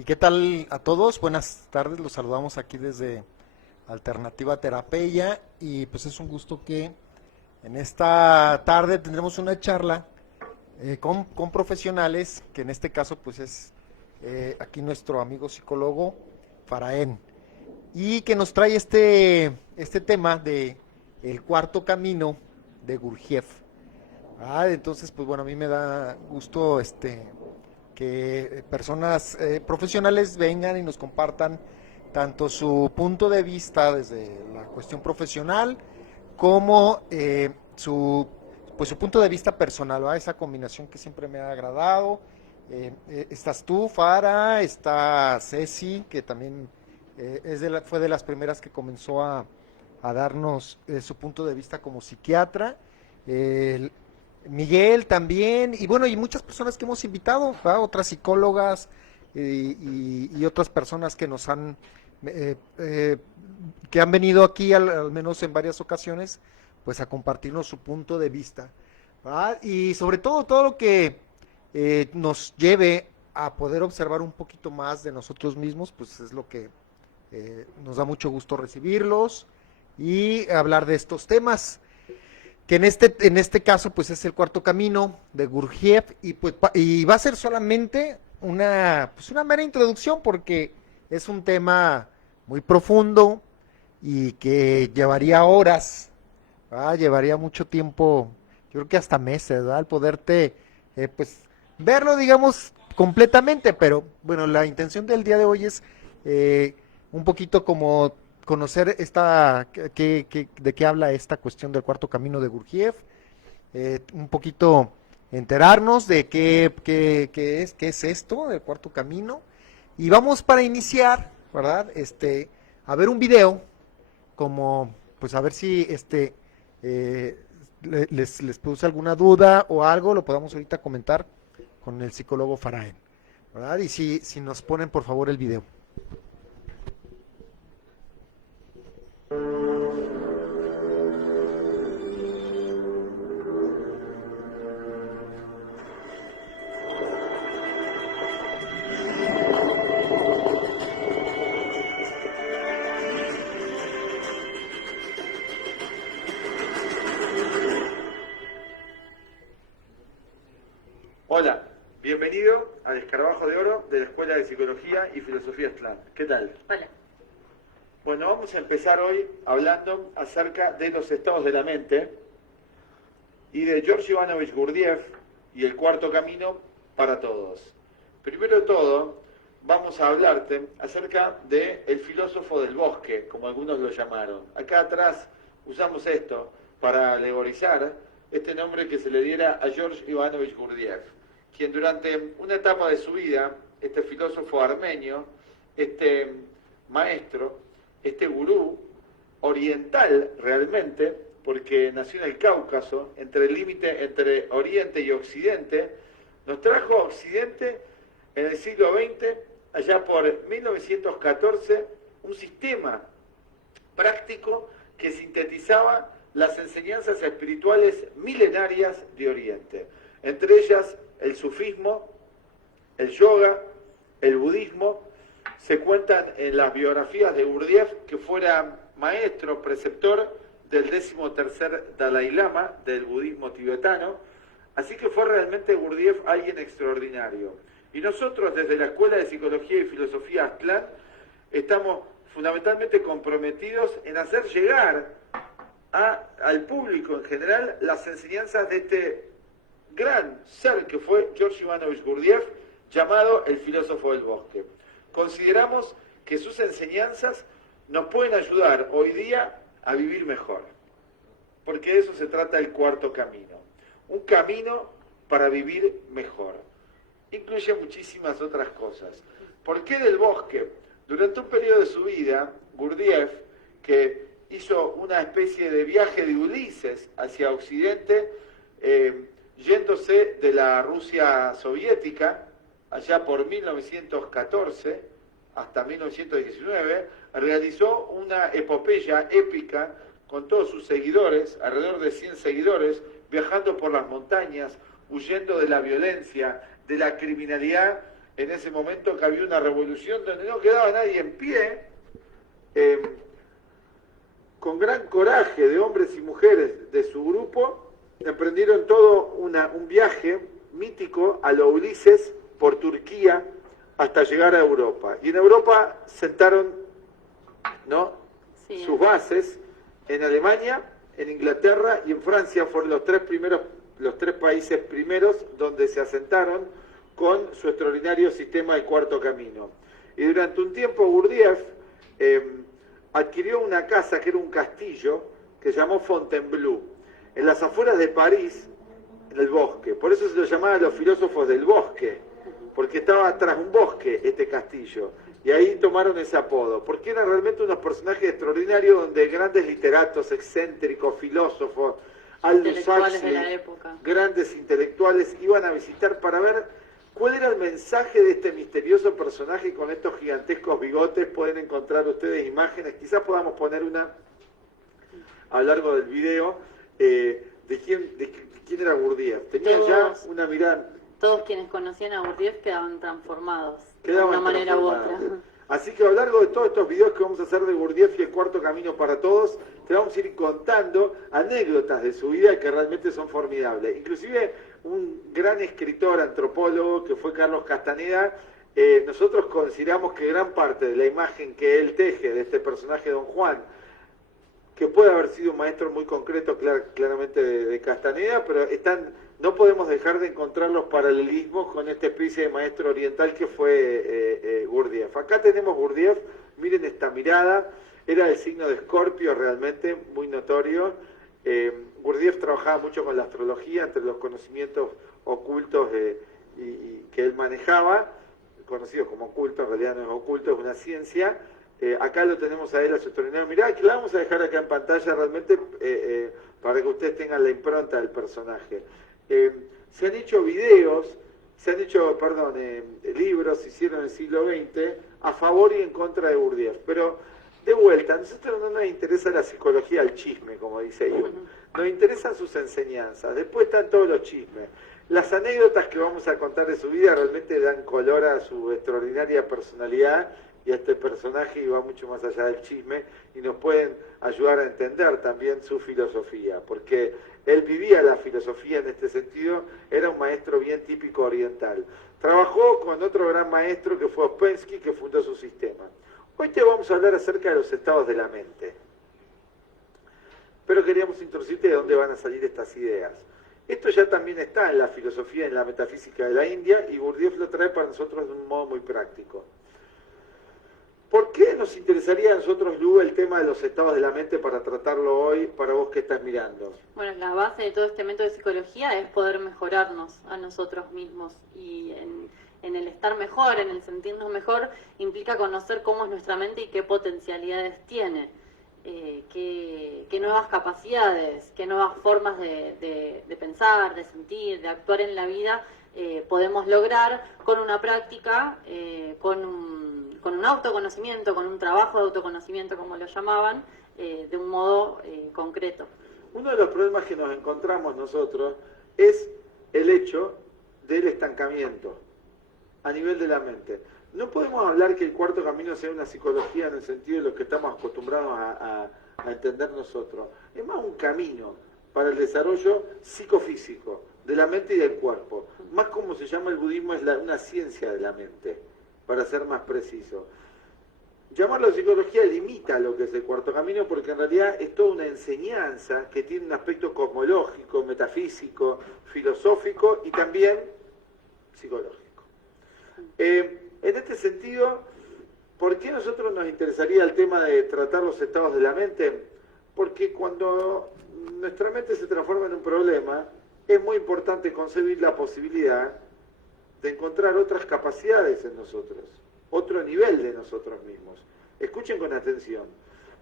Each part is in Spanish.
¿Y qué tal a todos? Buenas tardes, los saludamos aquí desde Alternativa Terapia y pues es un gusto que en esta tarde tendremos una charla con profesionales, que en este caso pues es aquí nuestro amigo psicólogo Faraén, y que nos trae este tema de el cuarto camino de Gurdjieff. Entonces pues bueno, a mí me da gusto que personas profesionales vengan y nos compartan tanto su punto de vista desde la cuestión profesional como pues su punto de vista personal, ¿va? Esa combinación que siempre me ha agradado. Estás tú, Fara, está Ceci, que también fue de las primeras que comenzó a darnos su punto de vista como psiquiatra. El, Miguel también, y bueno, y muchas personas que hemos invitado, ¿va? Otras psicólogas y otras personas que nos han, eh, eh, que han venido aquí al menos en varias ocasiones, pues a compartirnos su punto de vista, ¿va? Y sobre todo lo que nos lleve a poder observar un poquito más de nosotros mismos, pues es lo que nos da mucho gusto recibirlos y hablar de estos temas que en este caso pues es el cuarto camino de Gurdjieff y, pues, y va a ser solamente pues una mera introducción porque es un tema muy profundo y que llevaría horas, ¿verdad? Llevaría mucho tiempo, yo creo que hasta meses, ¿verdad? Al poderte pues verlo, digamos, completamente, pero bueno, la intención del día de hoy es un poquito como conocer de qué habla esta cuestión del cuarto camino de Gurdjieff, un poquito enterarnos de qué es esto del cuarto camino, y vamos para iniciar, ¿verdad? A ver un video, como, pues a ver si les produce alguna duda o algo, lo podamos ahorita comentar con el psicólogo Faraén, ¿verdad? Y si nos ponen por favor el video. Hola, bienvenido al Escarabajo de Oro de la Escuela de Psicología y Filosofía Aztlán. ¿Qué tal? Hola. Bueno, vamos a empezar hoy hablando acerca de los estados de la mente y de George Ivanovich Gurdjieff y el cuarto camino para todos. Primero de todo, vamos a hablarte acerca del filósofo del bosque, como algunos lo llamaron. Acá atrás usamos esto para alegorizar este nombre que se le diera a George Ivanovich Gurdjieff, quien durante una etapa de su vida, este filósofo armenio, este maestro, este gurú oriental realmente, porque nació en el Cáucaso, entre el límite entre Oriente y Occidente, nos trajo a Occidente en el siglo XX, allá por 1914, un sistema práctico que sintetizaba las enseñanzas espirituales milenarias de Oriente, entre ellas el sufismo, el yoga, el budismo. Se cuentan en las biografías de Gurdjieff que fuera maestro, preceptor del 13º Dalai Lama del budismo tibetano, así que fue realmente Gurdjieff alguien extraordinario. Y nosotros desde la Escuela de Psicología y Filosofía Aztlán estamos fundamentalmente comprometidos en hacer llegar al público en general las enseñanzas de este gran ser que fue George Ivanovich Gurdjieff, llamado el filósofo del bosque. Consideramos que sus enseñanzas nos pueden ayudar hoy día a vivir mejor, porque de eso se trata el cuarto camino, un camino para vivir mejor. Incluye muchísimas otras cosas. ¿Por qué del bosque? Durante un periodo de su vida, Gurdjieff, que hizo una especie de viaje de Ulises hacia Occidente, yéndose de la Rusia soviética, allá por 1914 hasta 1919, realizó una epopeya épica con todos sus seguidores, alrededor de 100 seguidores, viajando por las montañas, huyendo de la violencia, de la criminalidad en ese momento que había una revolución donde no quedaba nadie en pie, con gran coraje de hombres y mujeres de su grupo, emprendieron todo un viaje mítico a lo Ulises por Turquía hasta llegar a Europa. Y en Europa sentaron, ¿no?, Sí, sus bases en Alemania, en Inglaterra y en Francia. Fueron los tres países primeros donde se asentaron con su extraordinario sistema de Cuarto Camino. Y durante un tiempo Gurdjieff adquirió una casa que era un castillo que llamó Fontainebleau, en las afueras de París, en el bosque. Por eso se lo llamaban los filósofos del bosque, porque estaba tras un bosque este castillo. Y ahí tomaron ese apodo, porque eran realmente unos personajes extraordinarios donde grandes literatos, excéntricos, filósofos, Aldous intelectuales de la Huxley, época. grandes intelectuales iban a visitar para ver cuál era el mensaje de este misterioso personaje con estos gigantescos bigotes. Pueden encontrar ustedes imágenes, quizás podamos poner una a lo largo del video, de quién era Gurdjieff. Tenía ya una mirada... Todos quienes conocían a Gurdjieff quedaban transformados de Quedaban una manera u transformados. otra. Así que a lo largo de todos estos videos que vamos a hacer de Gurdjieff y el Cuarto Camino para Todos, te vamos a ir contando anécdotas de su vida que realmente son formidables. Inclusive un gran escritor, antropólogo, que fue Carlos Castaneda, nosotros consideramos que gran parte de la imagen que él teje de este personaje Don Juan, que puede haber sido un maestro muy concreto claramente de Castaneda, pero no podemos dejar de encontrar los paralelismos con esta especie de maestro oriental que fue Gurdjieff. Acá tenemos Gurdjieff, miren esta mirada, era del signo de Escorpio realmente, muy notorio. Gurdjieff trabajaba mucho con la astrología, entre los conocimientos ocultos que él manejaba, conocidos como ocultos, en realidad no es oculto, es una ciencia. Acá lo tenemos a él, a su extraordinario. Mirá, que la vamos a dejar acá en pantalla realmente para que ustedes tengan la impronta del personaje. Se han hecho videos, libros, se hicieron en el siglo XX a favor y en contra de Gurdjieff. Pero, de vuelta, a nosotros no nos interesa la psicología del chisme, como dice Jung. Nos interesan sus enseñanzas. Después están todos los chismes. Las anécdotas que vamos a contar de su vida realmente dan color a su extraordinaria personalidad y a este personaje, y va mucho más allá del chisme, y nos pueden ayudar a entender también su filosofía, porque él vivía la filosofía en este sentido, era un maestro bien típico oriental. Trabajó con otro gran maestro que fue Ouspensky, que fundó su sistema. Hoy te vamos a hablar acerca de los estados de la mente, pero queríamos introducirte de dónde van a salir estas ideas. Esto ya también está en la filosofía, en la metafísica de la India, y Gurdjieff lo trae para nosotros de un modo muy práctico. ¿Por qué nos interesaría a nosotros, Lu, el tema de los estados de la mente para tratarlo hoy, para vos que estás mirando? Bueno, la base de todo este método de psicología es poder mejorarnos a nosotros mismos, y en el estar mejor, en el sentirnos mejor, implica conocer cómo es nuestra mente y qué potencialidades tiene, qué nuevas capacidades, qué nuevas formas de pensar, de sentir, de actuar en la vida podemos lograr con una práctica, con un autoconocimiento, con un trabajo de autoconocimiento, como lo llamaban, de un modo concreto. Uno de los problemas que nos encontramos nosotros es el hecho del estancamiento a nivel de la mente. No podemos hablar que el Cuarto Camino sea una psicología en el sentido de lo que estamos acostumbrados a entender nosotros. Es más un camino para el desarrollo psicofísico de la mente y del cuerpo. Más como se llama el budismo, es una ciencia de la mente, para ser más preciso. Llamarlo psicología limita lo que es el Cuarto Camino, porque en realidad es toda una enseñanza que tiene un aspecto cosmológico, metafísico, filosófico y también psicológico. En este sentido, ¿por qué a nosotros nos interesaría el tema de tratar los estados de la mente? Porque cuando nuestra mente se transforma en un problema, es muy importante concebir la posibilidad de encontrar otras capacidades en nosotros, otro nivel de nosotros mismos. Escuchen con atención.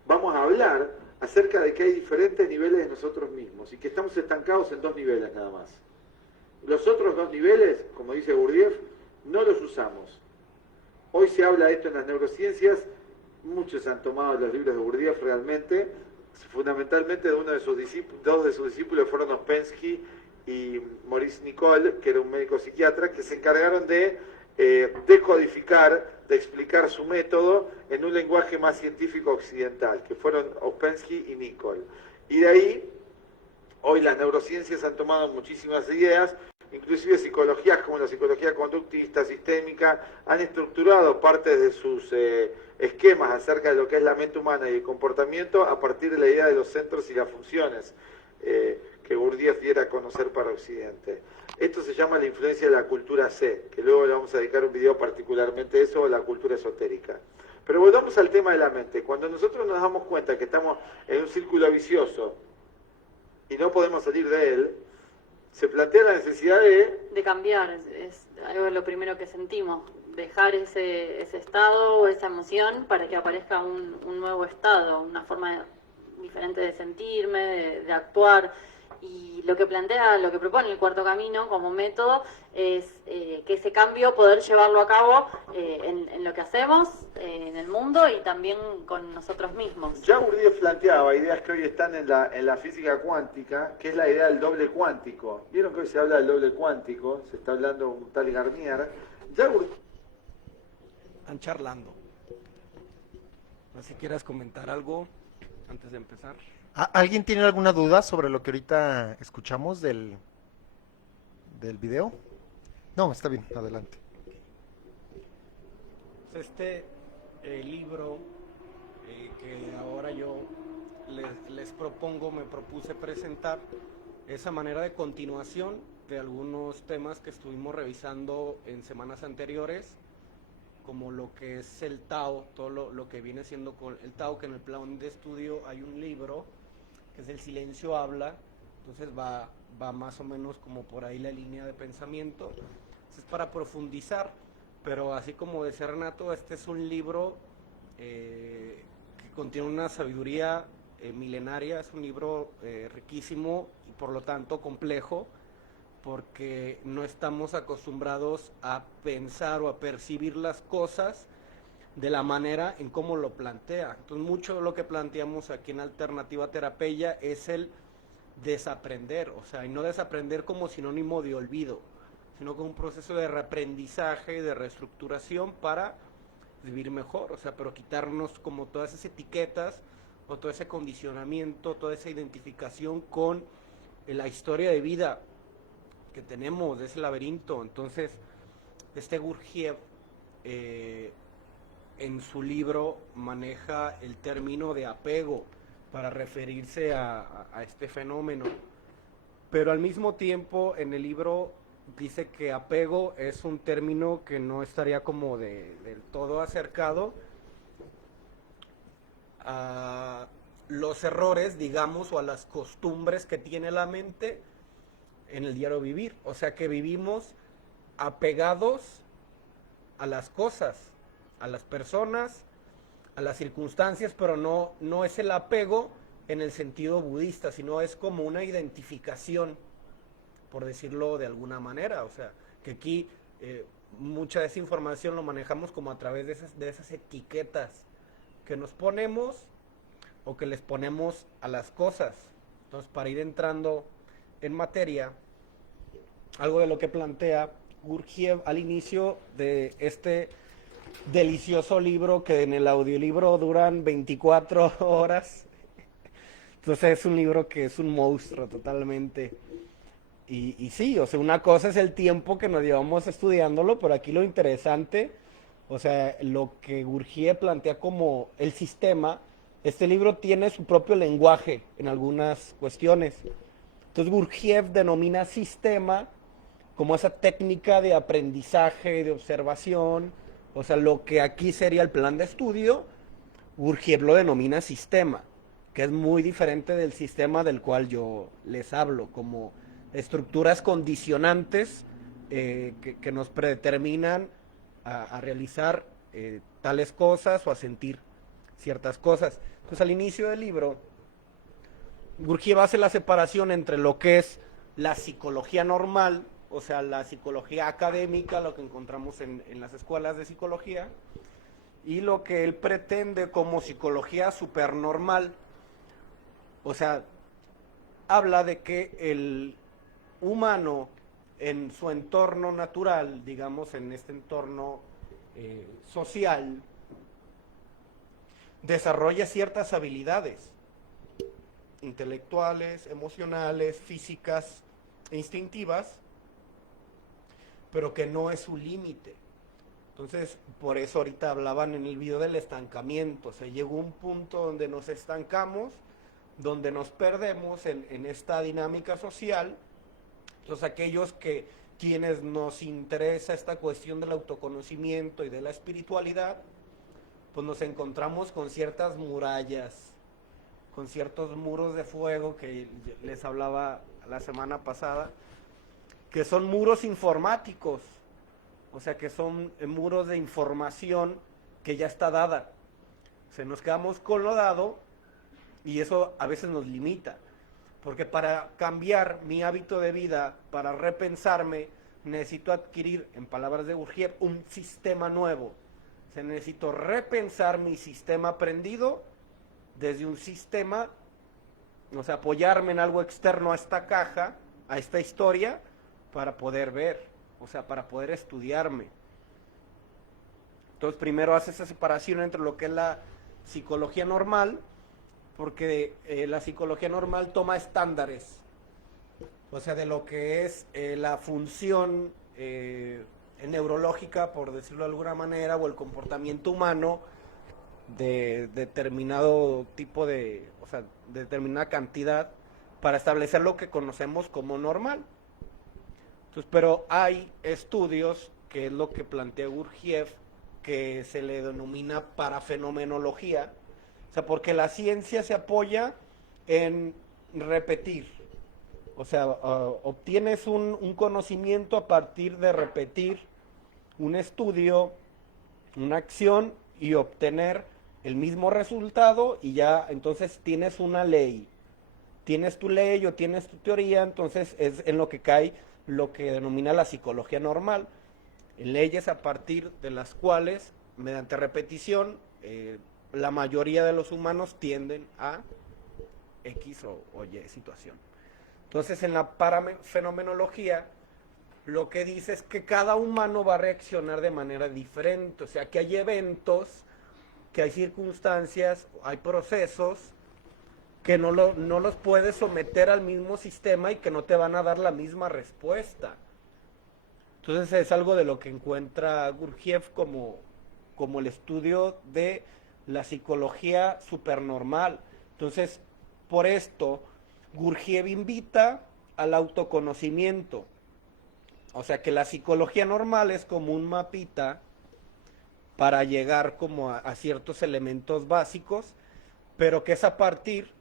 Vamos a hablar acerca de que hay diferentes niveles de nosotros mismos y que estamos estancados en 2 niveles nada más. Los otros 2 niveles, como dice Gurdjieff, no los usamos. Hoy se habla de esto en las neurociencias, muchos han tomado los libros de Gurdjieff realmente, fundamentalmente dos de sus discípulos fueron Ouspensky y Maurice Nicoll, que era un médico psiquiatra, que se encargaron de decodificar, de explicar su método en un lenguaje más científico occidental, que fueron Ouspensky y Nicholl. Y de ahí, hoy las neurociencias han tomado muchísimas ideas, inclusive psicologías como la psicología conductista, sistémica, han estructurado parte de sus esquemas acerca de lo que es la mente humana y el comportamiento a partir de la idea de los centros y las funciones que Gurdjieff diera a conocer para Occidente. Esto se llama la influencia de la cultura C, que luego le vamos a dedicar un video particularmente a eso, la cultura esotérica. Pero volvamos al tema de la mente. Cuando nosotros nos damos cuenta que estamos en un círculo vicioso y no podemos salir de él, se plantea la necesidad de cambiar, es algo de lo primero que sentimos, dejar ese estado o esa emoción para que aparezca un nuevo estado, una forma diferente de sentirme, de actuar. Y lo que propone el cuarto camino como método es que ese cambio poder llevarlo a cabo en lo que hacemos, en el mundo y también con nosotros mismos. Ya Gurdjieff planteaba ideas que hoy están en la física cuántica, que es la idea del doble cuántico. ¿Vieron que hoy se habla del doble cuántico? Se está hablando un tal Garnier. Están charlando. No sé si quieras comentar algo antes de empezar. ¿Alguien tiene alguna duda sobre lo que ahorita escuchamos del video? No, está bien, adelante. Este libro que ahora yo les me propuse presentar, esa manera de continuación de algunos temas que estuvimos revisando en semanas anteriores, como lo que es el Tao, todo lo que viene siendo con el Tao, que en el plan de estudio hay un libro que es El silencio habla, entonces va más o menos como por ahí la línea de pensamiento. Es para profundizar, pero así como decía Renato, este es un libro que contiene una sabiduría milenaria, es un libro riquísimo y por lo tanto complejo, porque no estamos acostumbrados a pensar o a percibir las cosas de la manera en cómo lo plantea. Entonces mucho de lo que planteamos aquí en Alternativa Terapia es el desaprender, o sea, y no desaprender como sinónimo de olvido, sino como un proceso de reaprendizaje y de reestructuración para vivir mejor, o sea, pero quitarnos como todas esas etiquetas o todo ese condicionamiento, toda esa identificación con la historia de vida que tenemos, de ese laberinto. Entonces, Gurdjieff en su libro maneja el término de apego para referirse a este fenómeno, pero al mismo tiempo en el libro dice que apego es un término que no estaría como del todo acercado a los errores, digamos, o a las costumbres que tiene la mente en el diario vivir, o sea que vivimos apegados a las cosas, a las personas, a las circunstancias, pero no es el apego en el sentido budista, sino es como una identificación, por decirlo de alguna manera, o sea, que aquí mucha de esa información lo manejamos como a través de esas etiquetas que nos ponemos o que les ponemos a las cosas. Entonces, para ir entrando en materia, algo de lo que plantea Gurdjieff al inicio de este delicioso libro, que en el audiolibro duran 24 horas, entonces es un libro que es un monstruo totalmente, y sí, o sea, una cosa es el tiempo que nos llevamos estudiándolo, pero aquí lo interesante, o sea, lo que Gurdjieff plantea como el sistema, este libro tiene su propio lenguaje en algunas cuestiones. Entonces Gurdjieff denomina sistema como esa técnica de aprendizaje, de observación, o sea, lo que aquí sería el plan de estudio, Gurdjieff lo denomina sistema, que es muy diferente del sistema del cual yo les hablo, como estructuras condicionantes que nos predeterminan a realizar tales cosas o a sentir ciertas cosas. Entonces, al inicio del libro, Gurdjieff hace la separación entre lo que es la psicología normal, o sea, la psicología académica, lo que encontramos en las escuelas de psicología, y lo que él pretende como psicología supernormal. O sea, habla de que el humano en su entorno natural, digamos, en este entorno social, desarrolla ciertas habilidades intelectuales, emocionales, físicas e instintivas, pero que no es su límite. Entonces, por eso ahorita hablaban en el video del estancamiento. Se llegó a un punto donde nos estancamos, donde nos perdemos en esta dinámica social. Entonces, aquellos quienes nos interesa esta cuestión del autoconocimiento y de la espiritualidad, pues nos encontramos con ciertas murallas, con ciertos muros de fuego que les hablaba la semana pasada, que son muros informáticos, o sea que son muros de información que ya está dada. Se nos quedamos con lo dado y eso a veces nos limita, porque para cambiar mi hábito de vida, para repensarme, necesito adquirir, en palabras de Gurdjieff, un sistema nuevo. O sea, necesito repensar mi sistema aprendido desde un sistema, o sea, apoyarme en algo externo a esta caja, a esta historia, para poder ver, o sea, para poder estudiarme. Entonces, primero hace esa separación entre lo que es la psicología normal, porque la psicología normal toma estándares, o sea, de lo que es la función neurológica, por decirlo de alguna manera, o el comportamiento humano de determinado tipo de, o sea, de determinada cantidad, para establecer lo que conocemos como normal. Entonces, pero hay estudios, que es lo que plantea Gurdjieff, que se le denomina parafenomenología, o sea, porque la ciencia se apoya en repetir, o sea, obtienes un conocimiento a partir de repetir un estudio, una acción, y obtener el mismo resultado, y ya entonces tienes una ley, tienes tu ley o tienes tu teoría. Entonces es en lo que cae lo que denomina la psicología normal, en leyes a partir de las cuales, mediante repetición, la mayoría de los humanos tienden a X o Y situación. Entonces, en la parafenomenología, lo que dice es que cada humano va a reaccionar de manera diferente, o sea, que hay eventos, que hay circunstancias, hay procesos que no los puedes someter al mismo sistema y que no te van a dar la misma respuesta. Entonces es algo de lo que encuentra Gurdjieff como el estudio de la psicología supernormal. Entonces, por esto, Gurdjieff invita al autoconocimiento. O sea que la psicología normal es como un mapita para llegar como a ciertos elementos básicos, pero que es a partir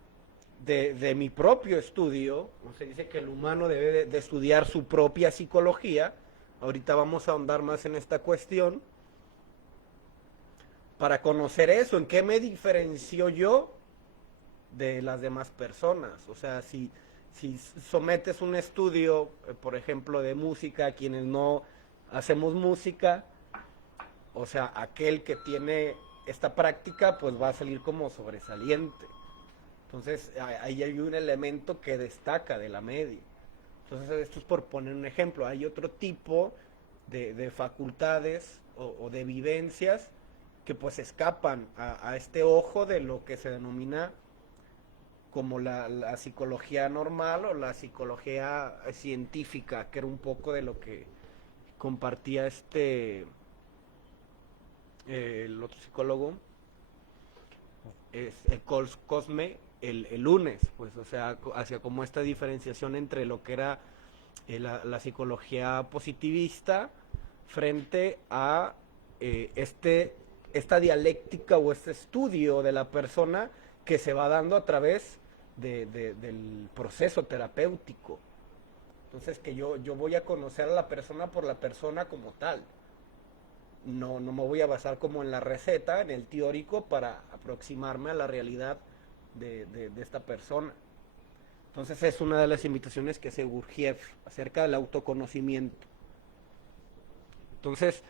de mi propio estudio. Se dice que el humano debe de estudiar su propia psicología. Ahorita vamos a ahondar más en esta cuestión, para conocer eso, en qué me diferencio yo de las demás personas. O sea, si sometes un estudio, por ejemplo, de música, a quienes no hacemos música, o sea, aquel que tiene esta práctica, pues va a salir como sobresaliente. Entonces, ahí hay un elemento que destaca de la media. Entonces, esto es por poner un ejemplo. Hay otro tipo de facultades o de vivencias que pues escapan a este ojo de lo que se denomina como la psicología normal o la psicología científica, que era un poco de lo que compartía el otro psicólogo, Cosme, el lunes, pues, o sea, hacia como esta diferenciación entre lo que era la psicología positivista frente a esta dialéctica o este estudio de la persona que se va dando a través del proceso terapéutico. Entonces, que yo voy a conocer a la persona por la persona como tal. No me voy a basar como en la receta, en el teórico, para aproximarme a la realidad de esta persona. Entonces es una de las invitaciones que hace Gurdjieff acerca del autoconocimiento. Entonces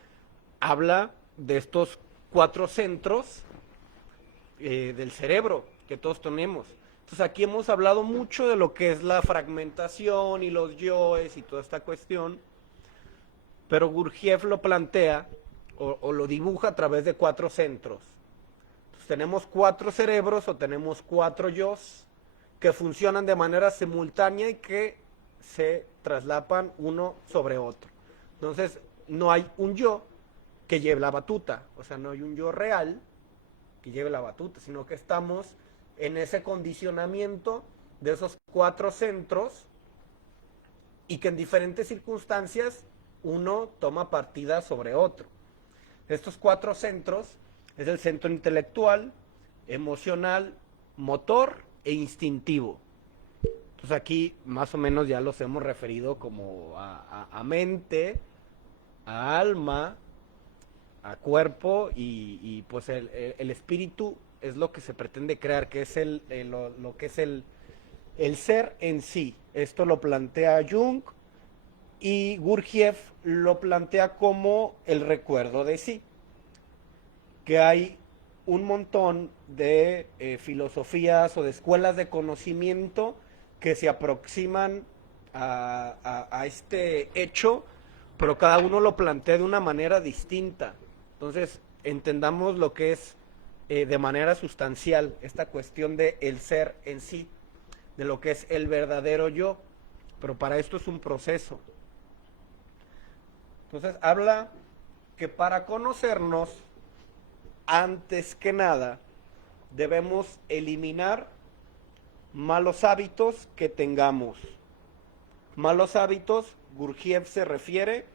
habla de estos 4 centros del cerebro que todos tenemos, Entonces aquí hemos hablado mucho de lo que es la fragmentación y los yoes y toda esta cuestión, pero Gurdjieff lo plantea o lo dibuja a través de 4 centros. Entonces, tenemos 4 cerebros o tenemos 4 yos que funcionan de manera simultánea y que se traslapan uno sobre otro. Entonces, no hay un yo que lleve la batuta, o sea, no hay un yo real que lleve la batuta, sino que estamos en ese condicionamiento de esos 4 centros y que en diferentes circunstancias uno toma partida sobre otro. Estos 4 centros es el centro intelectual, emocional, motor e instintivo. Entonces aquí más o menos ya los hemos referido como a mente, a alma, a cuerpo y pues el espíritu es lo que se pretende crear, que es lo que es el ser en sí. Esto lo plantea Jung y Gurdjieff lo plantea como el recuerdo de sí, que hay un montón de filosofías o de escuelas de conocimiento que se aproximan a este hecho, pero cada uno lo plantea de una manera distinta. Entonces, entendamos lo que es de manera sustancial esta cuestión de el ser en sí, de lo que es el verdadero yo, pero para esto es un proceso. Entonces, habla que para conocernos, antes que nada, debemos eliminar malos hábitos que tengamos. Malos hábitos, Gurdjieff se refiere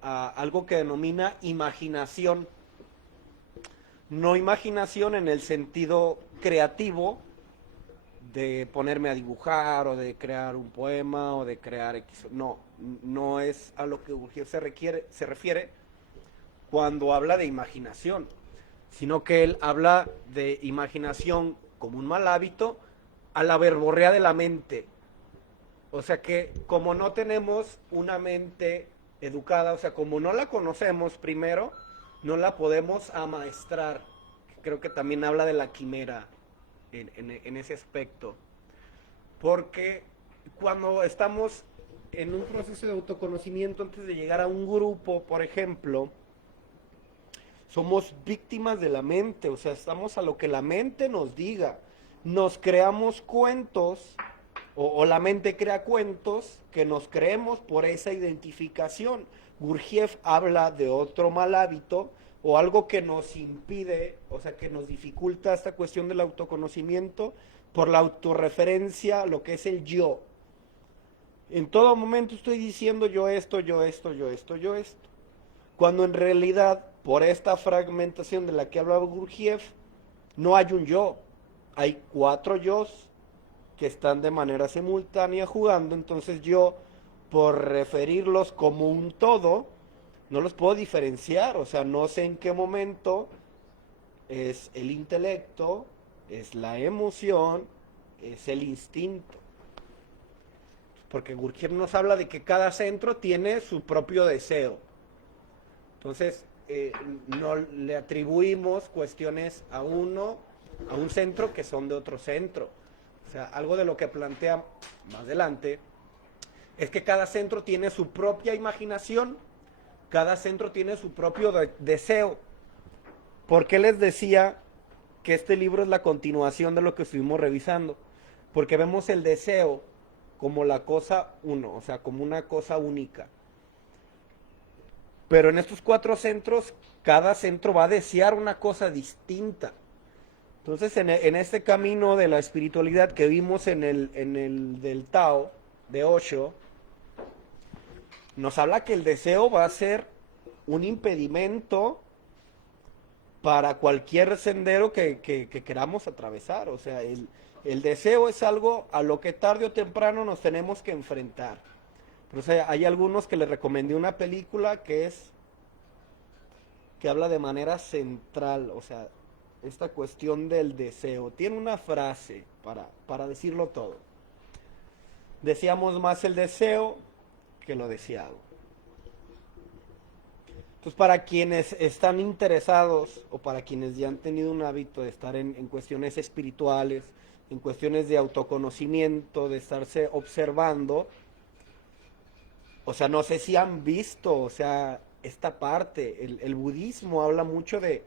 a algo que denomina imaginación. No imaginación en el sentido creativo de ponerme a dibujar o de crear un poema o de crear X. No es a lo que Gurdjieff se refiere cuando habla de imaginación, sino que él habla de imaginación como un mal hábito a la verborrea de la mente. O sea que como no tenemos una mente educada, o sea, como no la conocemos primero, no la podemos amaestrar. Creo que también habla de la quimera en ese aspecto. Porque cuando estamos en un proceso de autoconocimiento antes de llegar a un grupo, por ejemplo, somos víctimas de la mente, o sea, estamos a lo que la mente nos diga. Nos creamos cuentos, o la mente crea cuentos que nos creemos por esa identificación. Gurdjieff habla de otro mal hábito, o algo que nos impide, o sea, que nos dificulta esta cuestión del autoconocimiento, por la autorreferencia, lo que es el yo. En todo momento estoy diciendo yo esto, yo esto, yo esto, yo esto. Cuando en realidad, por esta fragmentación de la que hablaba Gurdjieff, no hay un yo, hay 4 yos que están de manera simultánea jugando, entonces yo, por referirlos como un todo, no los puedo diferenciar, o sea, no sé en qué momento es el intelecto, es la emoción, es el instinto. Porque Gurdjieff nos habla de que cada centro tiene su propio deseo. Entonces, no le atribuimos cuestiones a un centro que son de otro centro. O sea, algo de lo que plantea más adelante es que cada centro tiene su propia imaginación, cada centro tiene su propio deseo. ¿Por qué les decía que este libro es la continuación de lo que estuvimos revisando? Porque vemos el deseo como la cosa uno, o sea, como una cosa única. Pero en estos 4 centros, cada centro va a desear una cosa distinta. Entonces, en este camino de la espiritualidad que vimos en el del Tao, de Osho, nos habla que el deseo va a ser un impedimento para cualquier sendero que queramos atravesar. O sea, el deseo es algo a lo que tarde o temprano nos tenemos que enfrentar. Pero, o sea, hay algunos que les recomendé una película que habla de manera central, o sea, esta cuestión del deseo. Tiene una frase para decirlo todo. Deseamos más el deseo que lo deseado. Entonces, para quienes están interesados o para quienes ya han tenido un hábito de estar en cuestiones espirituales, en cuestiones de autoconocimiento, de estarse observando. O sea, no sé si han visto, o sea, esta parte, el budismo habla mucho de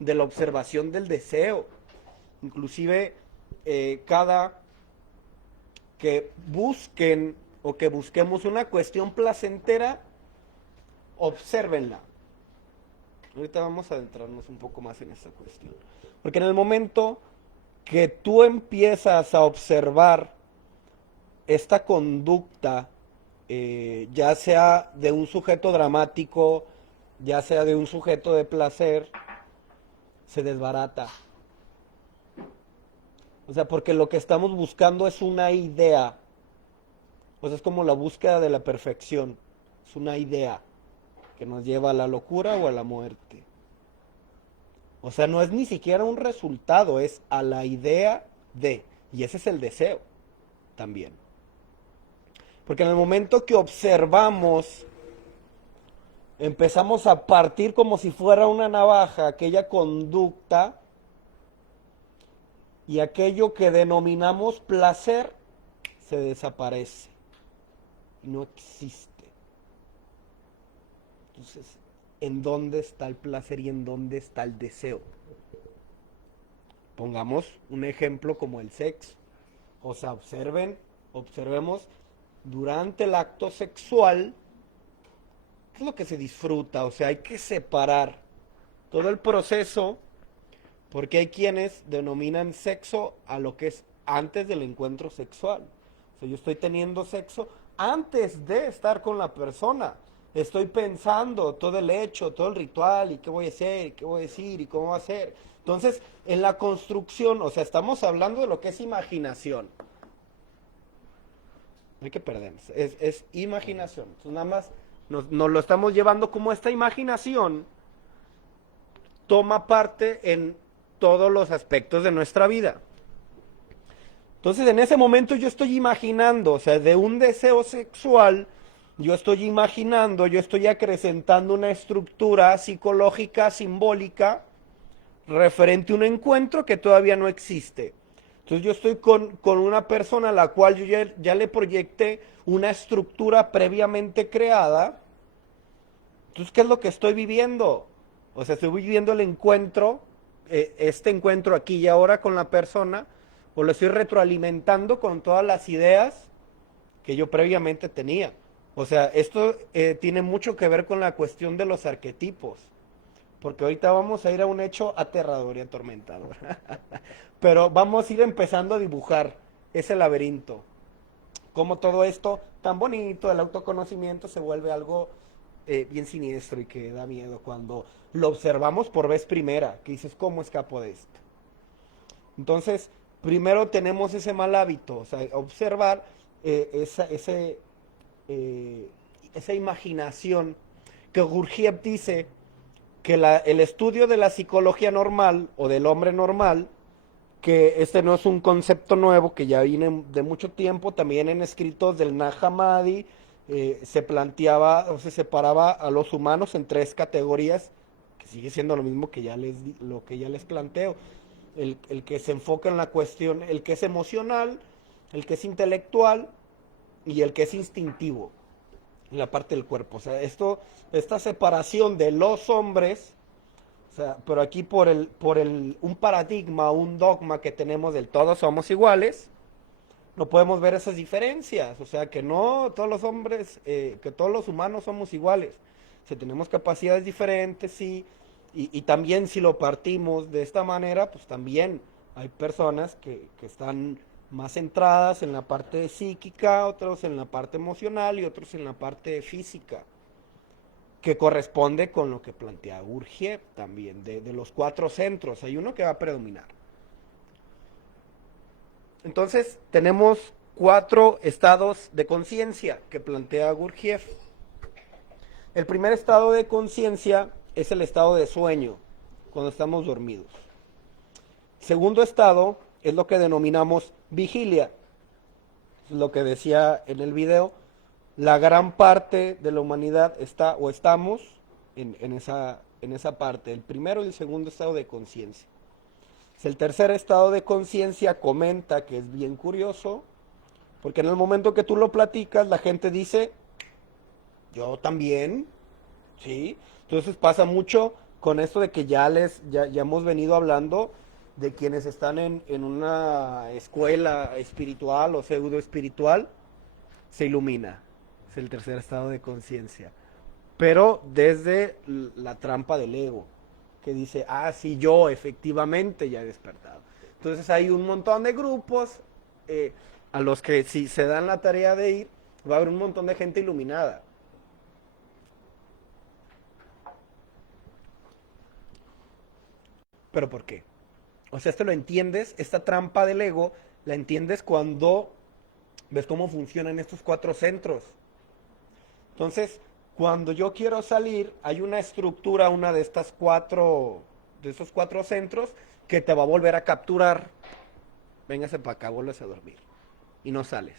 la observación del deseo. Inclusive, cada que busquen o que busquemos una cuestión placentera, obsérvenla. Ahorita vamos a adentrarnos un poco más en esta cuestión. Porque en el momento que tú empiezas a observar esta conducta, ya sea de un sujeto dramático, ya sea de un sujeto de placer, se desbarata. O sea, porque lo que estamos buscando es una idea. O sea, es como la búsqueda de la perfección. Es una idea que nos lleva a la locura o a la muerte. O sea, no es ni siquiera un resultado, es a la idea de. Y ese es el deseo también. Porque en el momento que observamos, empezamos a partir como si fuera una navaja aquella conducta, y aquello que denominamos placer se desaparece y no existe. Entonces, ¿en dónde está el placer y en dónde está el deseo? Pongamos un ejemplo como el sexo. O sea, observemos durante el acto sexual qué es lo que se disfruta. O sea, hay que separar todo el proceso, porque hay quienes denominan sexo a lo que es antes del encuentro sexual. O sea, yo estoy teniendo sexo antes de estar con la persona. Estoy pensando todo el hecho, todo el ritual, y qué voy a hacer, y qué voy a decir, y cómo va a ser. Entonces, en la construcción, o sea, estamos hablando de lo que es imaginación. No hay que perdernos, es imaginación. Entonces, nada más nos lo estamos llevando como esta imaginación toma parte en todos los aspectos de nuestra vida. Entonces, en ese momento yo estoy imaginando, o sea, de un deseo sexual, yo estoy imaginando, yo estoy acrecentando una estructura psicológica, simbólica, referente a un encuentro que todavía no existe. Entonces yo estoy con una persona a la cual yo ya le proyecté una estructura previamente creada. Entonces, ¿qué es lo que estoy viviendo? O sea, estoy viviendo el encuentro, este encuentro aquí y ahora con la persona, o lo estoy retroalimentando con todas las ideas que yo previamente tenía. O sea, esto tiene mucho que ver con la cuestión de los arquetipos, porque ahorita vamos a ir a un hecho aterrador y atormentador. Pero vamos a ir empezando a dibujar ese laberinto. Cómo todo esto tan bonito, el autoconocimiento, se vuelve algo bien siniestro y que da miedo cuando lo observamos por vez primera, que dices, ¿cómo escapo de esto? Entonces, primero tenemos ese mal hábito, o sea, observar esa imaginación que Gurdjieff dice que el estudio de la psicología normal o del hombre normal, que este no es un concepto nuevo, que ya viene de mucho tiempo, también en escritos del Nag Hammadi, se planteaba o se separaba a los humanos en 3 categorías, que sigue siendo lo mismo que lo que ya les planteo. El que se enfoca en la cuestión, el que es emocional, el que es intelectual y el que es instintivo, en la parte del cuerpo. O sea, esta separación de los hombres, o sea, pero aquí por un paradigma, un dogma que tenemos del todos somos iguales, no podemos ver esas diferencias. O sea, que no todos los hombres, que todos los humanos somos iguales. O sea, tenemos capacidades diferentes, sí, y también si lo partimos de esta manera, pues también hay personas que están más centradas en la parte psíquica, otros en la parte emocional y otros en la parte física, que corresponde con lo que plantea Gurdjieff también, de los 4 centros, hay uno que va a predominar. Entonces, tenemos 4 estados de conciencia que plantea Gurdjieff. El primer estado de conciencia es el estado de sueño, cuando estamos dormidos. Segundo estado es lo que denominamos vigilia. Es lo que decía en el video. La gran parte de la humanidad está o estamos en esa parte, el primero y el segundo estado de conciencia. El tercer estado de conciencia comenta que es bien curioso, porque en el momento que tú lo platicas, la gente dice, yo también, ¿sí? Entonces pasa mucho con esto de que ya hemos venido hablando de quienes están en una escuela espiritual o pseudo espiritual, se ilumina. Es el tercer estado de conciencia. Pero desde la trampa del ego, que dice, ah, sí, yo efectivamente ya he despertado. Entonces hay un montón de grupos a los que si se dan la tarea de ir, va a haber un montón de gente iluminada. ¿Pero por qué? O sea, esto lo entiendes, esta trampa del ego, la entiendes cuando ves cómo funcionan estos 4 centros. Entonces, cuando yo quiero salir, hay una estructura, una de estas de esos 4 centros, que te va a volver a capturar. Véngase para acá, vuelves a dormir. Y no sales.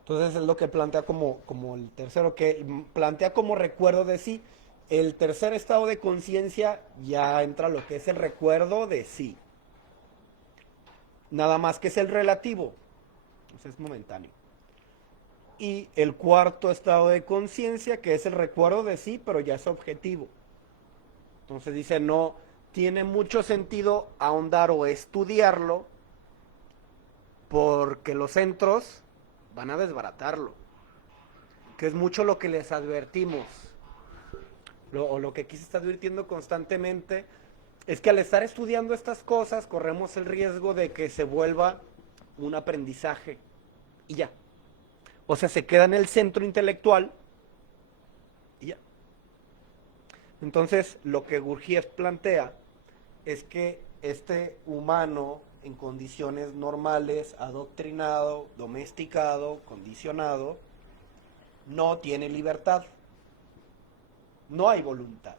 Entonces es lo que plantea como el tercero, que plantea como recuerdo de sí. El tercer estado de conciencia ya entra lo que es el recuerdo de sí. Nada más que es el relativo. Entonces es momentáneo. Y el cuarto estado de conciencia, que es el recuerdo de sí, pero ya es objetivo. Entonces dice, no tiene mucho sentido ahondar o estudiarlo, porque los centros van a desbaratarlo. Que es mucho lo que les advertimos. O lo que aquí se está advirtiendo constantemente, es que al estar estudiando estas cosas, corremos el riesgo de que se vuelva un aprendizaje. Y ya. O sea, se queda en el centro intelectual y ya. Entonces, lo que Gurdjieff plantea es que este humano en condiciones normales, adoctrinado, domesticado, condicionado, no tiene libertad. No hay voluntad.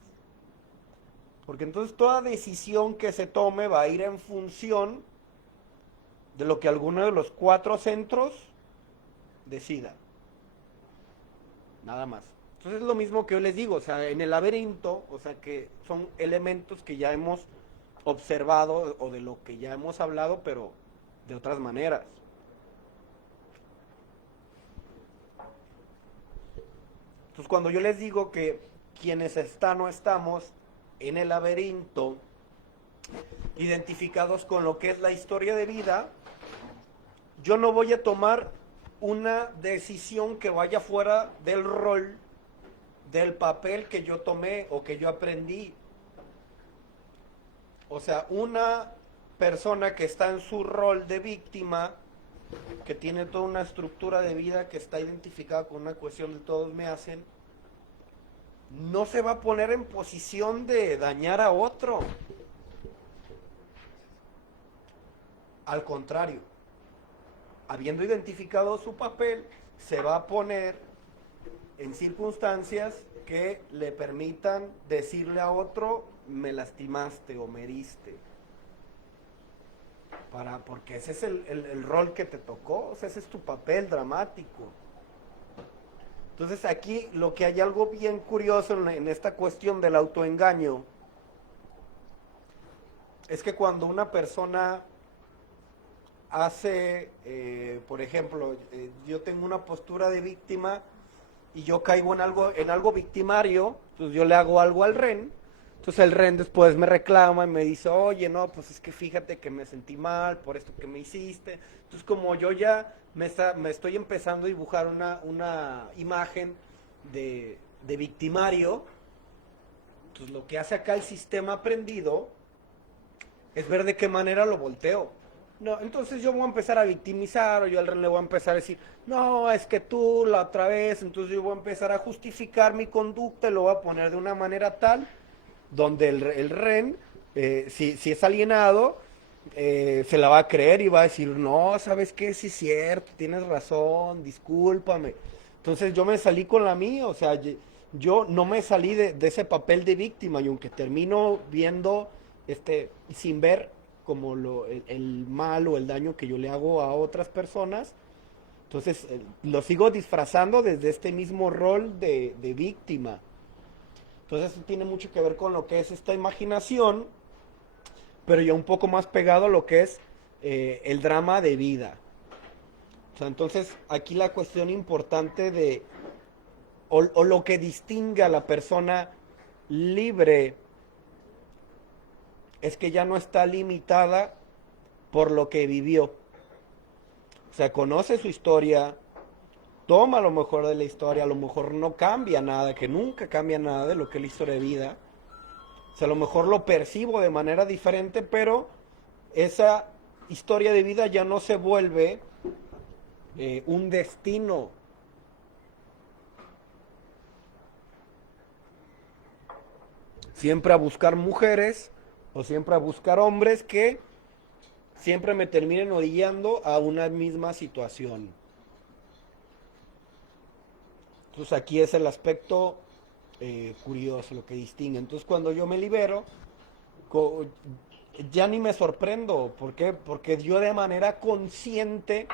Porque entonces toda decisión que se tome va a ir en función de lo que alguno de los 4 centros decida. Nada más. Entonces es lo mismo que yo les digo, o sea, en el laberinto, o sea, que son elementos que ya hemos observado o de lo que ya hemos hablado, pero de otras maneras. Entonces cuando yo les digo que quienes están o estamos en el laberinto, identificados con lo que es la historia de vida, yo no voy a tomar una decisión que vaya fuera del rol, del papel que yo tomé o que yo aprendí. O sea, una persona que está en su rol de víctima, que tiene toda una estructura de vida que está identificada con una cuestión de todos me hacen, no se va a poner en posición de dañar a otro. Al contrario, habiendo identificado su papel, se va a poner en circunstancias que le permitan decirle a otro, me lastimaste o me heriste. Porque ese es el rol que te tocó, o sea, ese es tu papel dramático. Entonces aquí lo que hay algo bien curioso en esta cuestión del autoengaño es que cuando una persona hace, por ejemplo, yo tengo una postura de víctima y yo caigo en algo victimario, entonces yo le hago algo al REN, entonces el REN después me reclama y me dice, oye, no, pues es que fíjate que me sentí mal por esto que me hiciste. Entonces como yo ya me estoy empezando a dibujar una imagen de victimario, entonces lo que hace acá el sistema aprendido es ver de qué manera lo volteo. No, entonces yo voy a empezar a victimizar, o yo al REN le voy a empezar a decir, no, es que tú la otra vez, entonces yo voy a empezar a justificar mi conducta y lo voy a poner de una manera tal, donde el REN, si es alienado, se la va a creer y va a decir, no, ¿sabes qué? Sí es cierto, tienes razón, discúlpame. Entonces yo me salí con la mía, o sea, yo no me salí de ese papel de víctima, y aunque termino viendo, sin ver como el mal o el daño que yo le hago a otras personas, entonces lo sigo disfrazando desde este mismo rol de víctima. Entonces eso tiene mucho que ver con lo que es esta imaginación, pero ya un poco más pegado a lo que es el drama de vida. O sea, entonces aquí la cuestión importante de, o lo que distingue a la persona libre, es que ya no está limitada por lo que vivió. O sea, conoce su historia, toma lo mejor de la historia, a lo mejor no cambia nada, que nunca cambia nada de lo que es la historia de vida. O sea, a lo mejor lo percibo de manera diferente, pero esa historia de vida ya no se vuelve un destino. Siempre a buscar mujeres o siempre a buscar hombres que siempre me terminen orillando a una misma situación. Entonces aquí es el aspecto curioso, lo que distingue. Entonces cuando yo me libero, ya ni me sorprendo. ¿Por qué? Porque yo de manera consciente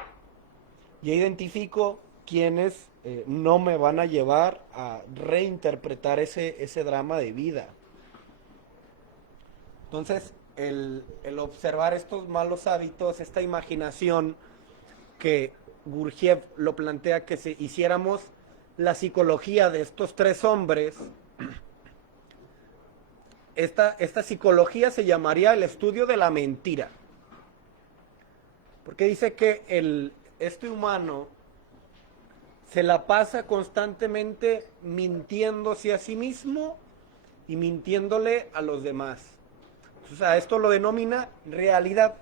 ya identifico quiénes no me van a llevar a reinterpretar ese drama de vida. Entonces, el observar estos malos hábitos, esta imaginación que Gurdjieff lo plantea, que si hiciéramos la psicología de estos tres hombres, esta psicología se llamaría el estudio de la mentira. Porque dice que este humano se la pasa constantemente mintiéndose a sí mismo y mintiéndole a los demás. O sea, esto lo denomina realidad.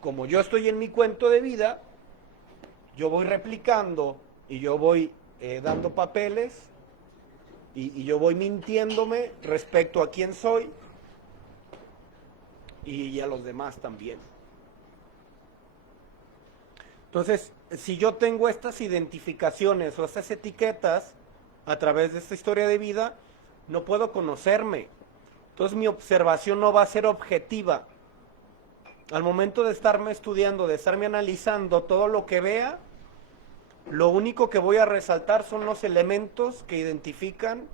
Como yo estoy en mi cuento de vida, yo voy replicando y yo voy dando papeles y yo voy mintiéndome respecto a quién soy y a los demás también. Entonces, si yo tengo estas identificaciones o estas etiquetas a través de esta historia de vida, no puedo conocerme. Entonces mi observación no va a ser objetiva. Al momento de estarme estudiando, de estarme analizando todo lo que vea, lo único que voy a resaltar son los elementos que identifican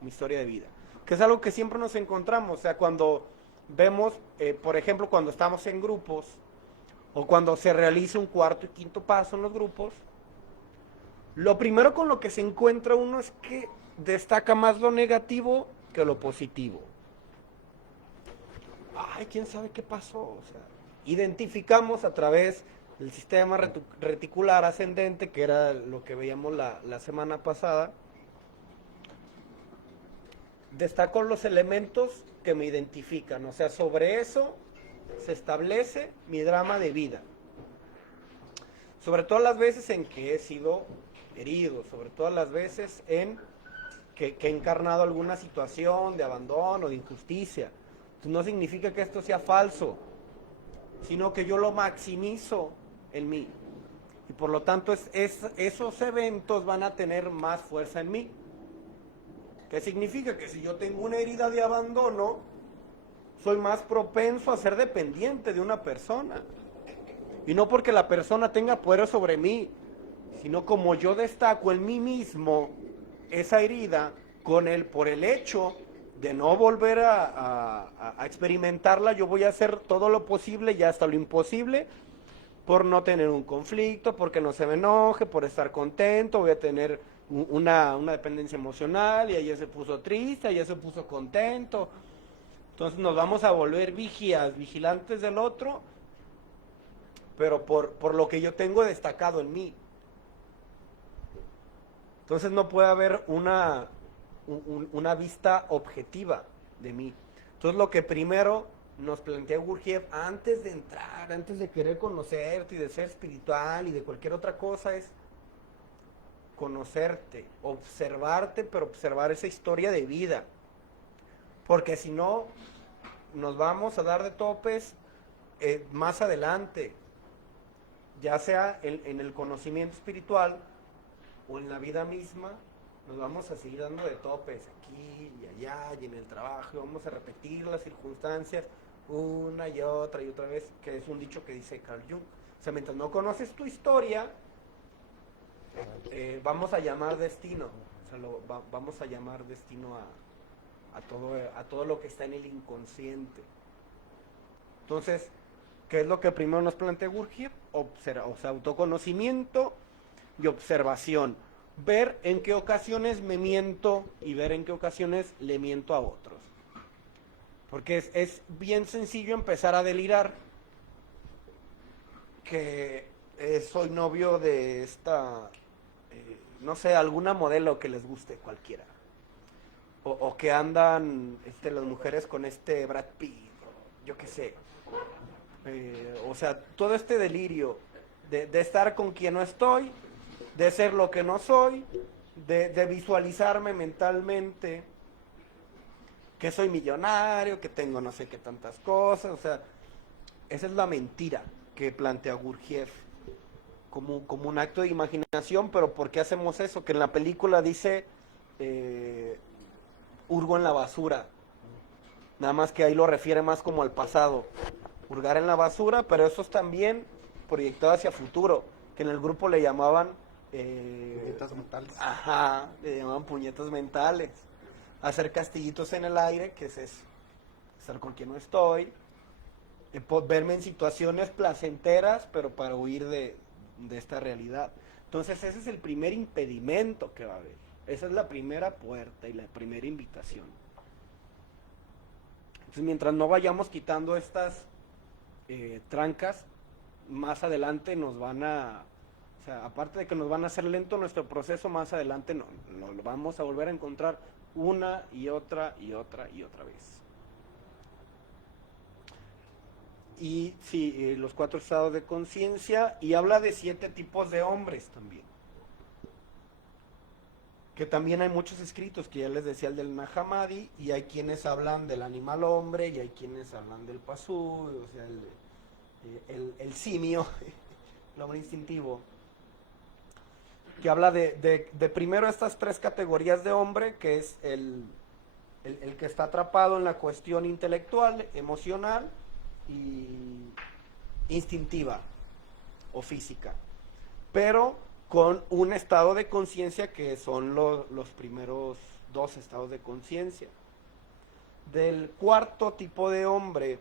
mi historia de vida. Que es algo que siempre nos encontramos. O sea, cuando vemos, por ejemplo, cuando estamos en grupos, o cuando se realiza un cuarto y quinto paso en los grupos, lo primero con lo que se encuentra uno es que destaca más lo negativo que lo positivo. Ay, quién sabe qué pasó. O sea, identificamos a través del sistema reticular ascendente, que era lo que veíamos la semana pasada. Destaco los elementos que me identifican. O sea, sobre eso se establece mi drama de vida. Sobre todas las veces en que he sido herido, sobre todas las veces en que he encarnado alguna situación de abandono, de injusticia. Entonces no significa que esto sea falso, sino que yo lo maximizo en mí. Y por lo tanto esos eventos van a tener más fuerza en mí. ¿Qué significa? Que si yo tengo una herida de abandono, soy más propenso a ser dependiente de una persona. Y no porque la persona tenga poder sobre mí, sino como yo destaco en mí mismo esa herida por el hecho de no volver a experimentarla, yo voy a hacer todo lo posible y hasta lo imposible por no tener un conflicto, porque no se me enoje, por estar contento, voy a tener una dependencia emocional y ella se puso triste, ella se puso contento. Entonces nos vamos a volver vigilantes del otro, pero por lo que yo tengo destacado en mí. Entonces no puede haber una vista objetiva de mí. Entonces lo que primero nos plantea Gurdjieff antes de entrar, antes de querer conocerte y de ser espiritual y de cualquier otra cosa, es conocerte, observarte, pero observar esa historia de vida. Porque si no, nos vamos a dar de topes más adelante, ya sea en el conocimiento espiritual o en la vida misma, nos vamos a seguir dando de topes aquí y allá y en el trabajo, y vamos a repetir las circunstancias una y otra vez, que es un dicho que dice Carl Jung. O sea, mientras no conoces tu historia, vamos a llamar destino, o sea, vamos a llamar destino a todo lo que está en el inconsciente. Entonces, ¿qué es lo que primero nos plantea Gurdjieff? O sea, autoconocimiento y observación. Ver en qué ocasiones me miento y ver en qué ocasiones le miento a otros. Porque es bien sencillo empezar a delirar que soy novio de esta, no sé, alguna modelo que les guste, cualquiera. O que andan las mujeres con este Brad Pitt, yo qué sé. O sea, todo este delirio de estar con quien no estoy, de ser lo que no soy, de visualizarme mentalmente que soy millonario, que tengo no sé qué tantas cosas, o sea, esa es la mentira que plantea Gurdjieff como un acto de imaginación. Pero ¿por qué hacemos eso? Que en la película dice hurgo en la basura, nada más que ahí lo refiere más como al pasado, hurgar en la basura, pero eso es también proyectado hacia futuro, que en el grupo le llamaban Puñetas mentales. ajá, le llamaban puñetas mentales. Hacer castillitos en el aire, que es eso, estar con quien no estoy, verme en situaciones placenteras, pero para huir de esta realidad. Entonces ese es el primer impedimento que va a haber. Esa es la primera puerta y la primera invitación. Entonces mientras no vayamos quitando estas trancas, más adelante nos van a, o sea, aparte de que nos van a hacer lento nuestro proceso, más adelante no lo vamos a volver a encontrar una y otra y otra y otra vez. Y sí, los 4 estados de conciencia, y habla de 7 tipos de hombres también. Que también hay muchos escritos, que ya les decía el del Nahamadi, y hay quienes hablan del animal hombre, y hay quienes hablan del pasú, o sea, el simio, el hombre instintivo. Que habla de primero estas 3 categorías de hombre, que es el que está atrapado en la cuestión intelectual, emocional y instintiva o física, pero con un estado de conciencia que son los primeros 2 estados de conciencia. Del 4º tipo de hombre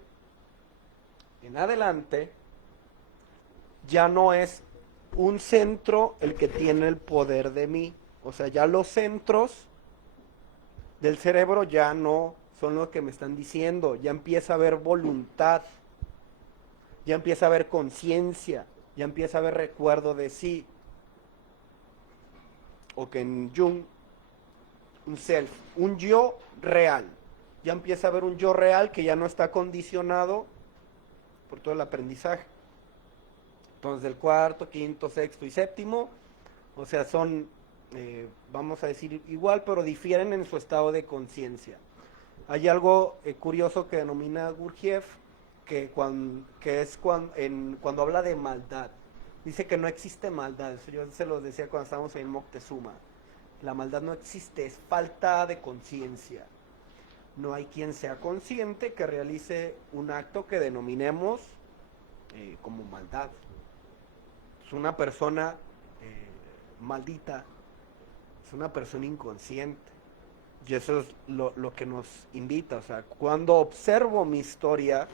en adelante, ya no es un centro el que tiene el poder de mí. O sea, ya los centros del cerebro ya no son los que me están diciendo. Ya empieza a haber voluntad, ya empieza a haber conciencia, ya empieza a haber recuerdo de sí. O que en Jung, un self, un yo real. Ya empieza a haber un yo real que ya no está condicionado por todo el aprendizaje. Entonces, del 4º, 5º, 6º y 7º, o sea, son, vamos a decir, igual, pero difieren en su estado de conciencia. Hay algo curioso que denomina Gurdjieff, que es cuando habla de maldad. Dice que no existe maldad. Yo se los decía cuando estábamos en Moctezuma. La maldad no existe, es falta de conciencia. No hay quien sea consciente que realice un acto que denominemos como maldad. Es una persona maldita, es una persona inconsciente. Y eso es lo que nos invita. O sea, cuando observo mi historia,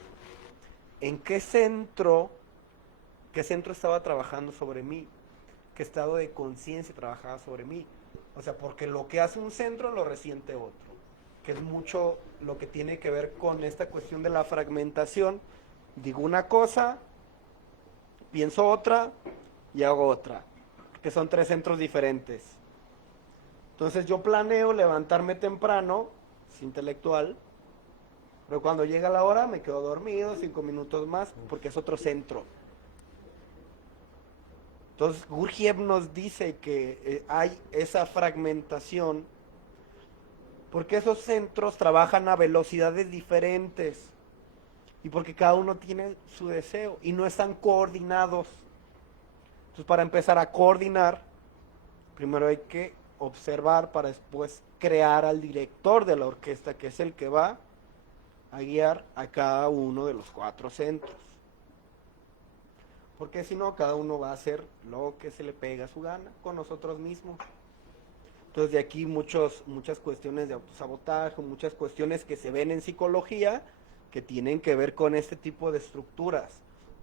¿en qué centro estaba trabajando sobre mí? ¿Qué estado de conciencia trabajaba sobre mí? O sea, porque lo que hace un centro lo resiente otro, que es mucho lo que tiene que ver con esta cuestión de la fragmentación. Digo una cosa, pienso otra y hago otra, que son 3 centros diferentes. Entonces yo planeo levantarme temprano, es intelectual, pero cuando llega la hora me quedo dormido 5 minutos más porque es otro centro. Entonces Gurdjieff nos dice que hay esa fragmentación porque esos centros trabajan a velocidades diferentes y porque cada uno tiene su deseo y no están coordinados. Entonces, para empezar a coordinar, primero hay que observar para después crear al director de la orquesta, que es el que va a guiar a cada uno de los 4 centros. Porque si no, cada uno va a hacer lo que se le pega a su gana con nosotros mismos. Entonces de aquí muchas cuestiones de autosabotaje, muchas cuestiones que se ven en psicología que tienen que ver con este tipo de estructuras.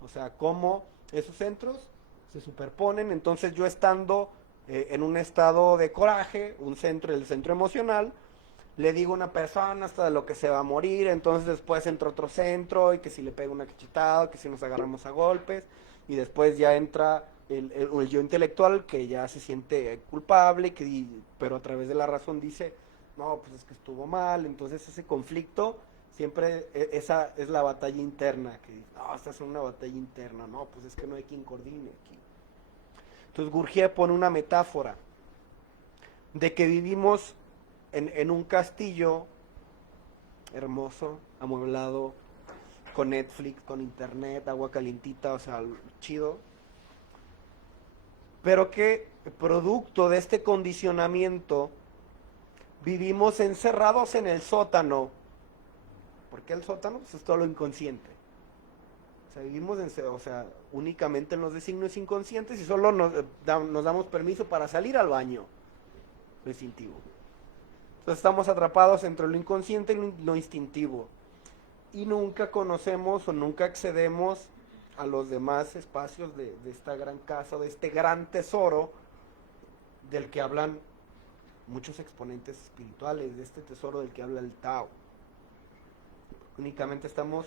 O sea, cómo esos centros se superponen. Entonces yo estando en un estado de coraje, el centro emocional, le digo a una persona hasta de lo que se va a morir, entonces después entra otro centro y que si le pega una cachetada, que si nos agarramos a golpes, y después ya entra el yo intelectual que ya se siente culpable, pero a través de la razón dice, no, pues es que estuvo mal. Entonces ese conflicto siempre, esa es la batalla interna, que dice, no, esta es una batalla interna, no, pues es que no hay quien coordine aquí. Entonces Gurdjieff pone una metáfora de que vivimos en un castillo hermoso, amueblado, con Netflix, con internet, agua calientita, o sea, chido, pero que producto de este condicionamiento vivimos encerrados en el sótano. ¿Por qué el sótano? Pues es todo lo inconsciente. O sea, vivimos únicamente en los designios inconscientes y solo nos damos permiso para salir al baño. Lo instintivo. Entonces estamos atrapados entre lo inconsciente y lo instintivo. Y nunca conocemos o nunca accedemos a los demás espacios de esta gran casa, de este gran tesoro del que hablan muchos exponentes espirituales, de este tesoro del que habla el Tao. Únicamente estamos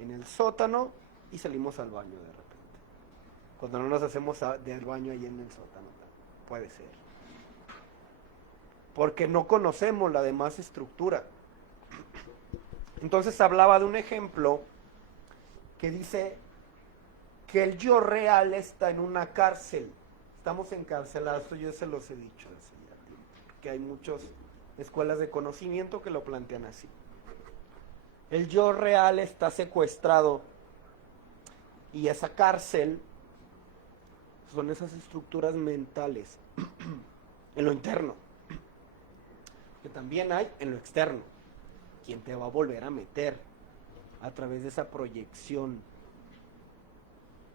en el sótano y salimos al baño de repente. Cuando no nos hacemos del baño ahí en el sótano, puede ser. Porque no conocemos la demás estructura. Entonces hablaba de un ejemplo que dice que el yo real está en una cárcel. Estamos encarcelados, yo se los he dicho hace ya tiempo, que hay muchas escuelas de conocimiento que lo plantean así. El yo real está secuestrado y esa cárcel son esas estructuras mentales en lo interno, que también hay en lo externo. ¿Quién te va a volver a meter a través de esa proyección?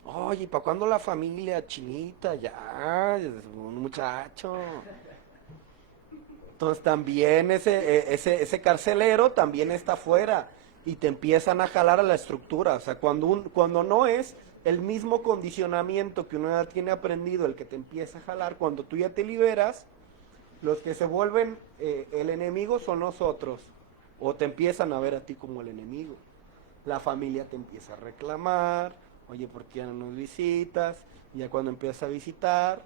Oye, ¿para cuándo la familia chinita? Ya, es un muchacho. Entonces también ese carcelero también está afuera y te empiezan a jalar a la estructura. O sea, cuando no es el mismo condicionamiento que uno ya tiene aprendido, el que te empieza a jalar, cuando tú ya te liberas, los que se vuelven el enemigo son los otros. O te empiezan a ver a ti como el enemigo. La familia te empieza a reclamar. Oye, ¿por qué ya no nos visitas? Y ya cuando empiezas a visitar,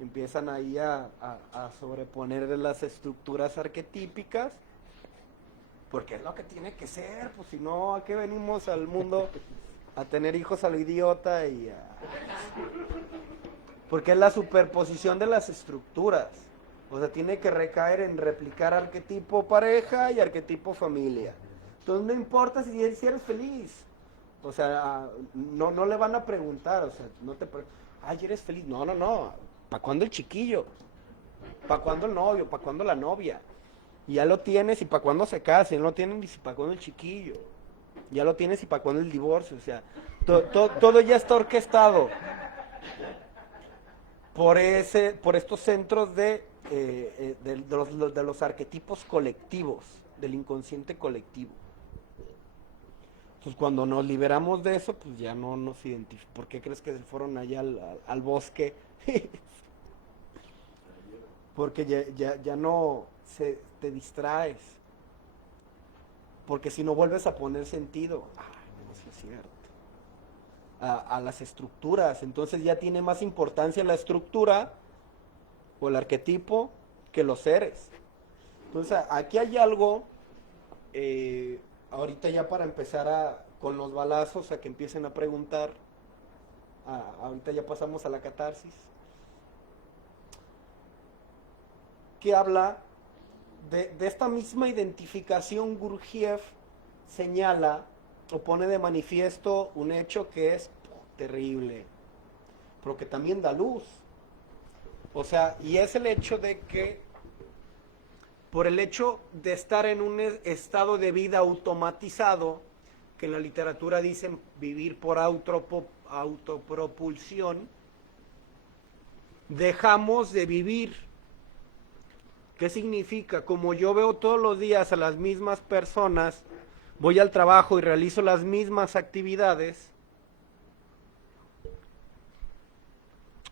empiezan ahí a sobreponer las estructuras arquetípicas, porque es lo que tiene que ser, pues si no, ¿a qué venimos al mundo? A tener hijos a lo idiota porque es la superposición de las estructuras. O sea, tiene que recaer en replicar arquetipo pareja y arquetipo familia. Entonces no importa si eres feliz. O sea, no le van a preguntar, o sea, ay, ¿eres feliz? No. ¿Para cuándo el chiquillo? ¿Para cuándo el novio? ¿Para cuándo la novia? Y ya lo tienes, ¿y para cuándo se casan? No tienen ni si para cuándo el chiquillo. Ya lo tienes, ¿y para cuándo el divorcio? O sea, todo ya está orquestado por estos centros de los arquetipos colectivos, del inconsciente colectivo. Pues cuando nos liberamos de eso, pues ya no nos identificamos. ¿Por qué crees que se fueron allá al bosque? Porque ya no te distraes. Porque si no vuelves a poner sentido, no es cierto, a las estructuras. Entonces ya tiene más importancia la estructura o el arquetipo que los seres. Entonces aquí hay algo... ahorita ya para empezar con los balazos, a que empiecen a preguntar, ahorita ya pasamos a la catarsis, que habla de esta misma identificación. Gurdjieff señala o pone de manifiesto un hecho que es terrible, pero que también da luz. O sea, y es el hecho de que por el hecho de estar en un estado de vida automatizado, que en la literatura dicen vivir por autopropulsión, dejamos de vivir ¿Qué significa? Como yo veo todos los días a las mismas personas, voy al trabajo y realizo las mismas actividades,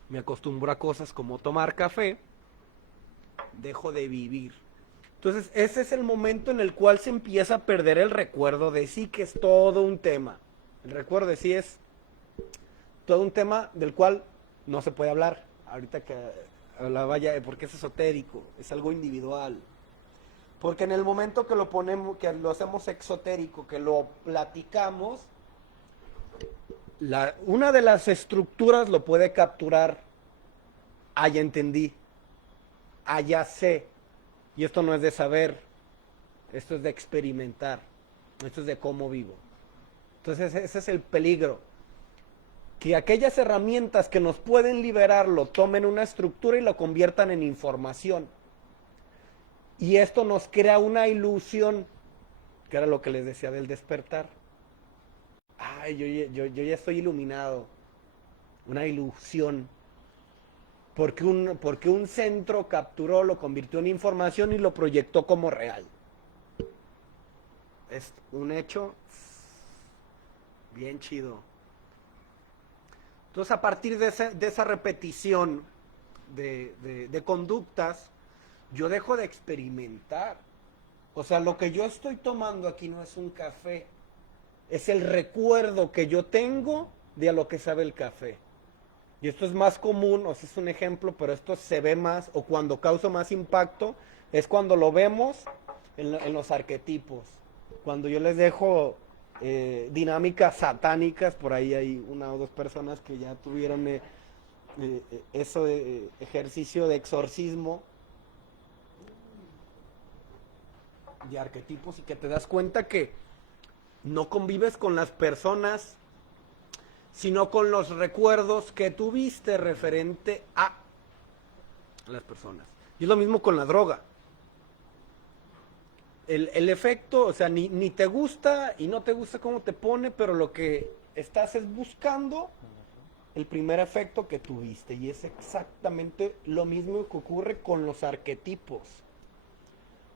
me acostumbro a cosas como tomar café, dejo de vivir. Entonces, ese es el momento en el cual se empieza a perder el recuerdo de sí, que es todo un tema. El recuerdo de sí es todo un tema del cual no se puede hablar. Ahorita que hablaba ya, porque es esotérico, es algo individual. Porque en el momento que lo ponemos, que lo hacemos exotérico, que lo platicamos, una de las estructuras lo puede capturar. Ah, ya entendí. Ah, ya sé. Y esto no es de saber, esto es de experimentar, esto es de cómo vivo. Entonces ese es el peligro. Que aquellas herramientas que nos pueden liberarlo tomen una estructura y lo conviertan en información. Y esto nos crea una ilusión, que era lo que les decía del despertar. Ay, yo ya estoy iluminado. Una ilusión. Porque un centro capturó, lo convirtió en información y lo proyectó como real. Es un hecho bien chido. Entonces, a partir de esa repetición de conductas, yo dejo de experimentar. O sea, lo que yo estoy tomando aquí no es un café, es el recuerdo que yo tengo de a lo que sabe el café. Y esto es más común, o sea, es un ejemplo, pero esto se ve más, o cuando causa más impacto, es cuando lo vemos en los arquetipos. Cuando yo les dejo dinámicas satánicas, por ahí hay una o dos personas que ya tuvieron eso de ejercicio de exorcismo de arquetipos, y que te das cuenta que no convives con las personas, sino con los recuerdos que tuviste referente a las personas. Y es lo mismo con la droga. El efecto, o sea, ni te gusta y no te gusta cómo te pone, pero lo que estás es buscando el primer efecto que tuviste. Y es exactamente lo mismo que ocurre con los arquetipos.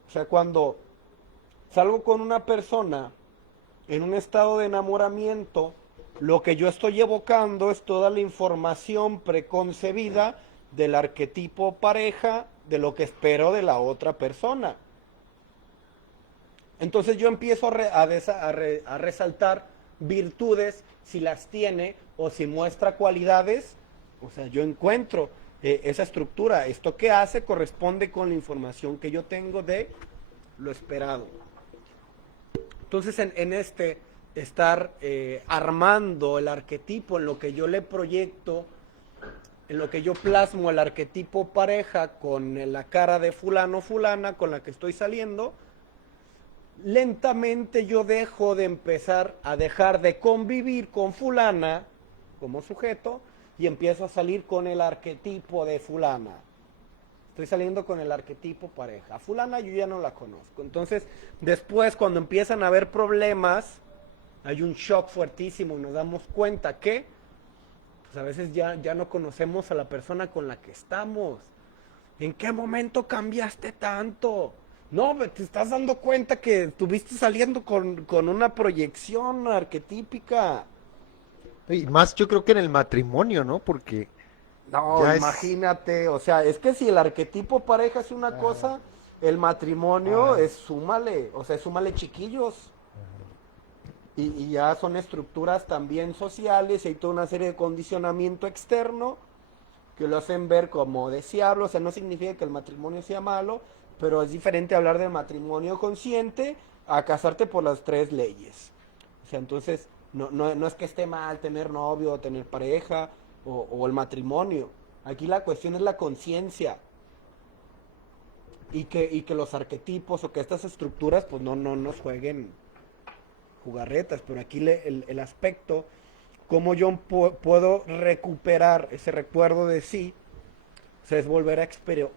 O sea, cuando salgo con una persona en un estado de enamoramiento, lo que yo estoy evocando es toda la información preconcebida del arquetipo pareja, de lo que espero de la otra persona. Entonces yo empiezo a resaltar virtudes, si las tiene, o si muestra cualidades. O sea, yo encuentro esa estructura. Esto que hace corresponde con la información que yo tengo de lo esperado. Entonces en estar armando el arquetipo, en lo que yo le proyecto, en lo que yo plasmo el arquetipo pareja con la cara de fulano o fulana con la que estoy saliendo, lentamente yo dejo de empezar a dejar de convivir con fulana como sujeto y empiezo a salir con el arquetipo de fulana. Estoy saliendo con el arquetipo pareja. A fulana yo ya no la conozco. Entonces, después cuando empiezan a haber problemas, hay un shock fuertísimo y nos damos cuenta que pues a veces ya no conocemos a la persona con la que estamos. ¿En qué momento cambiaste tanto? No, te estás dando cuenta que estuviste saliendo con una proyección arquetípica. Y más yo creo que en el matrimonio, ¿no? Porque no, imagínate, o sea, es que si el arquetipo pareja es una cosa, el matrimonio es súmale, o sea, súmale chiquillos. Y ya son estructuras también sociales, y hay toda una serie de condicionamiento externo que lo hacen ver como deseable. O sea, no significa que el matrimonio sea malo, pero es diferente hablar del matrimonio consciente a casarte por las 3 leyes. O sea, entonces, no es que esté mal tener novio o tener pareja o el matrimonio. Aquí la cuestión es la conciencia. Y que los arquetipos o que estas estructuras pues no nos jueguen jugarretas. Pero aquí el aspecto, cómo yo puedo recuperar ese recuerdo de sí, o sea, es volver a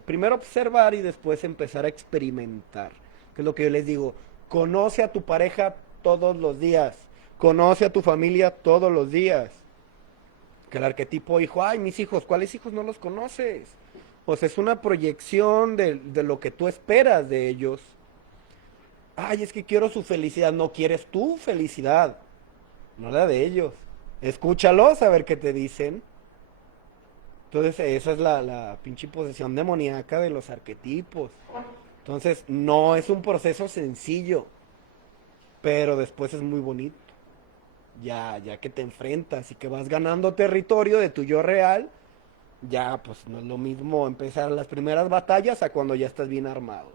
primero observar y después empezar a experimentar. Que es lo que yo les digo, conoce a tu pareja todos los días, conoce a tu familia todos los días. Que el arquetipo hijo, ay, mis hijos, ¿cuáles hijos no los conoces? O sea, es una proyección de lo que tú esperas de ellos. Ay, es que quiero su felicidad. No quieres tu felicidad, no la de ellos. Escúchalos a ver qué te dicen. Entonces, esa es la pinche posesión demoníaca de los arquetipos. Entonces, no es un proceso sencillo, pero después es muy bonito. Ya que te enfrentas y que vas ganando territorio de tu yo real, ya pues no es lo mismo empezar las primeras batallas a cuando ya estás bien armado.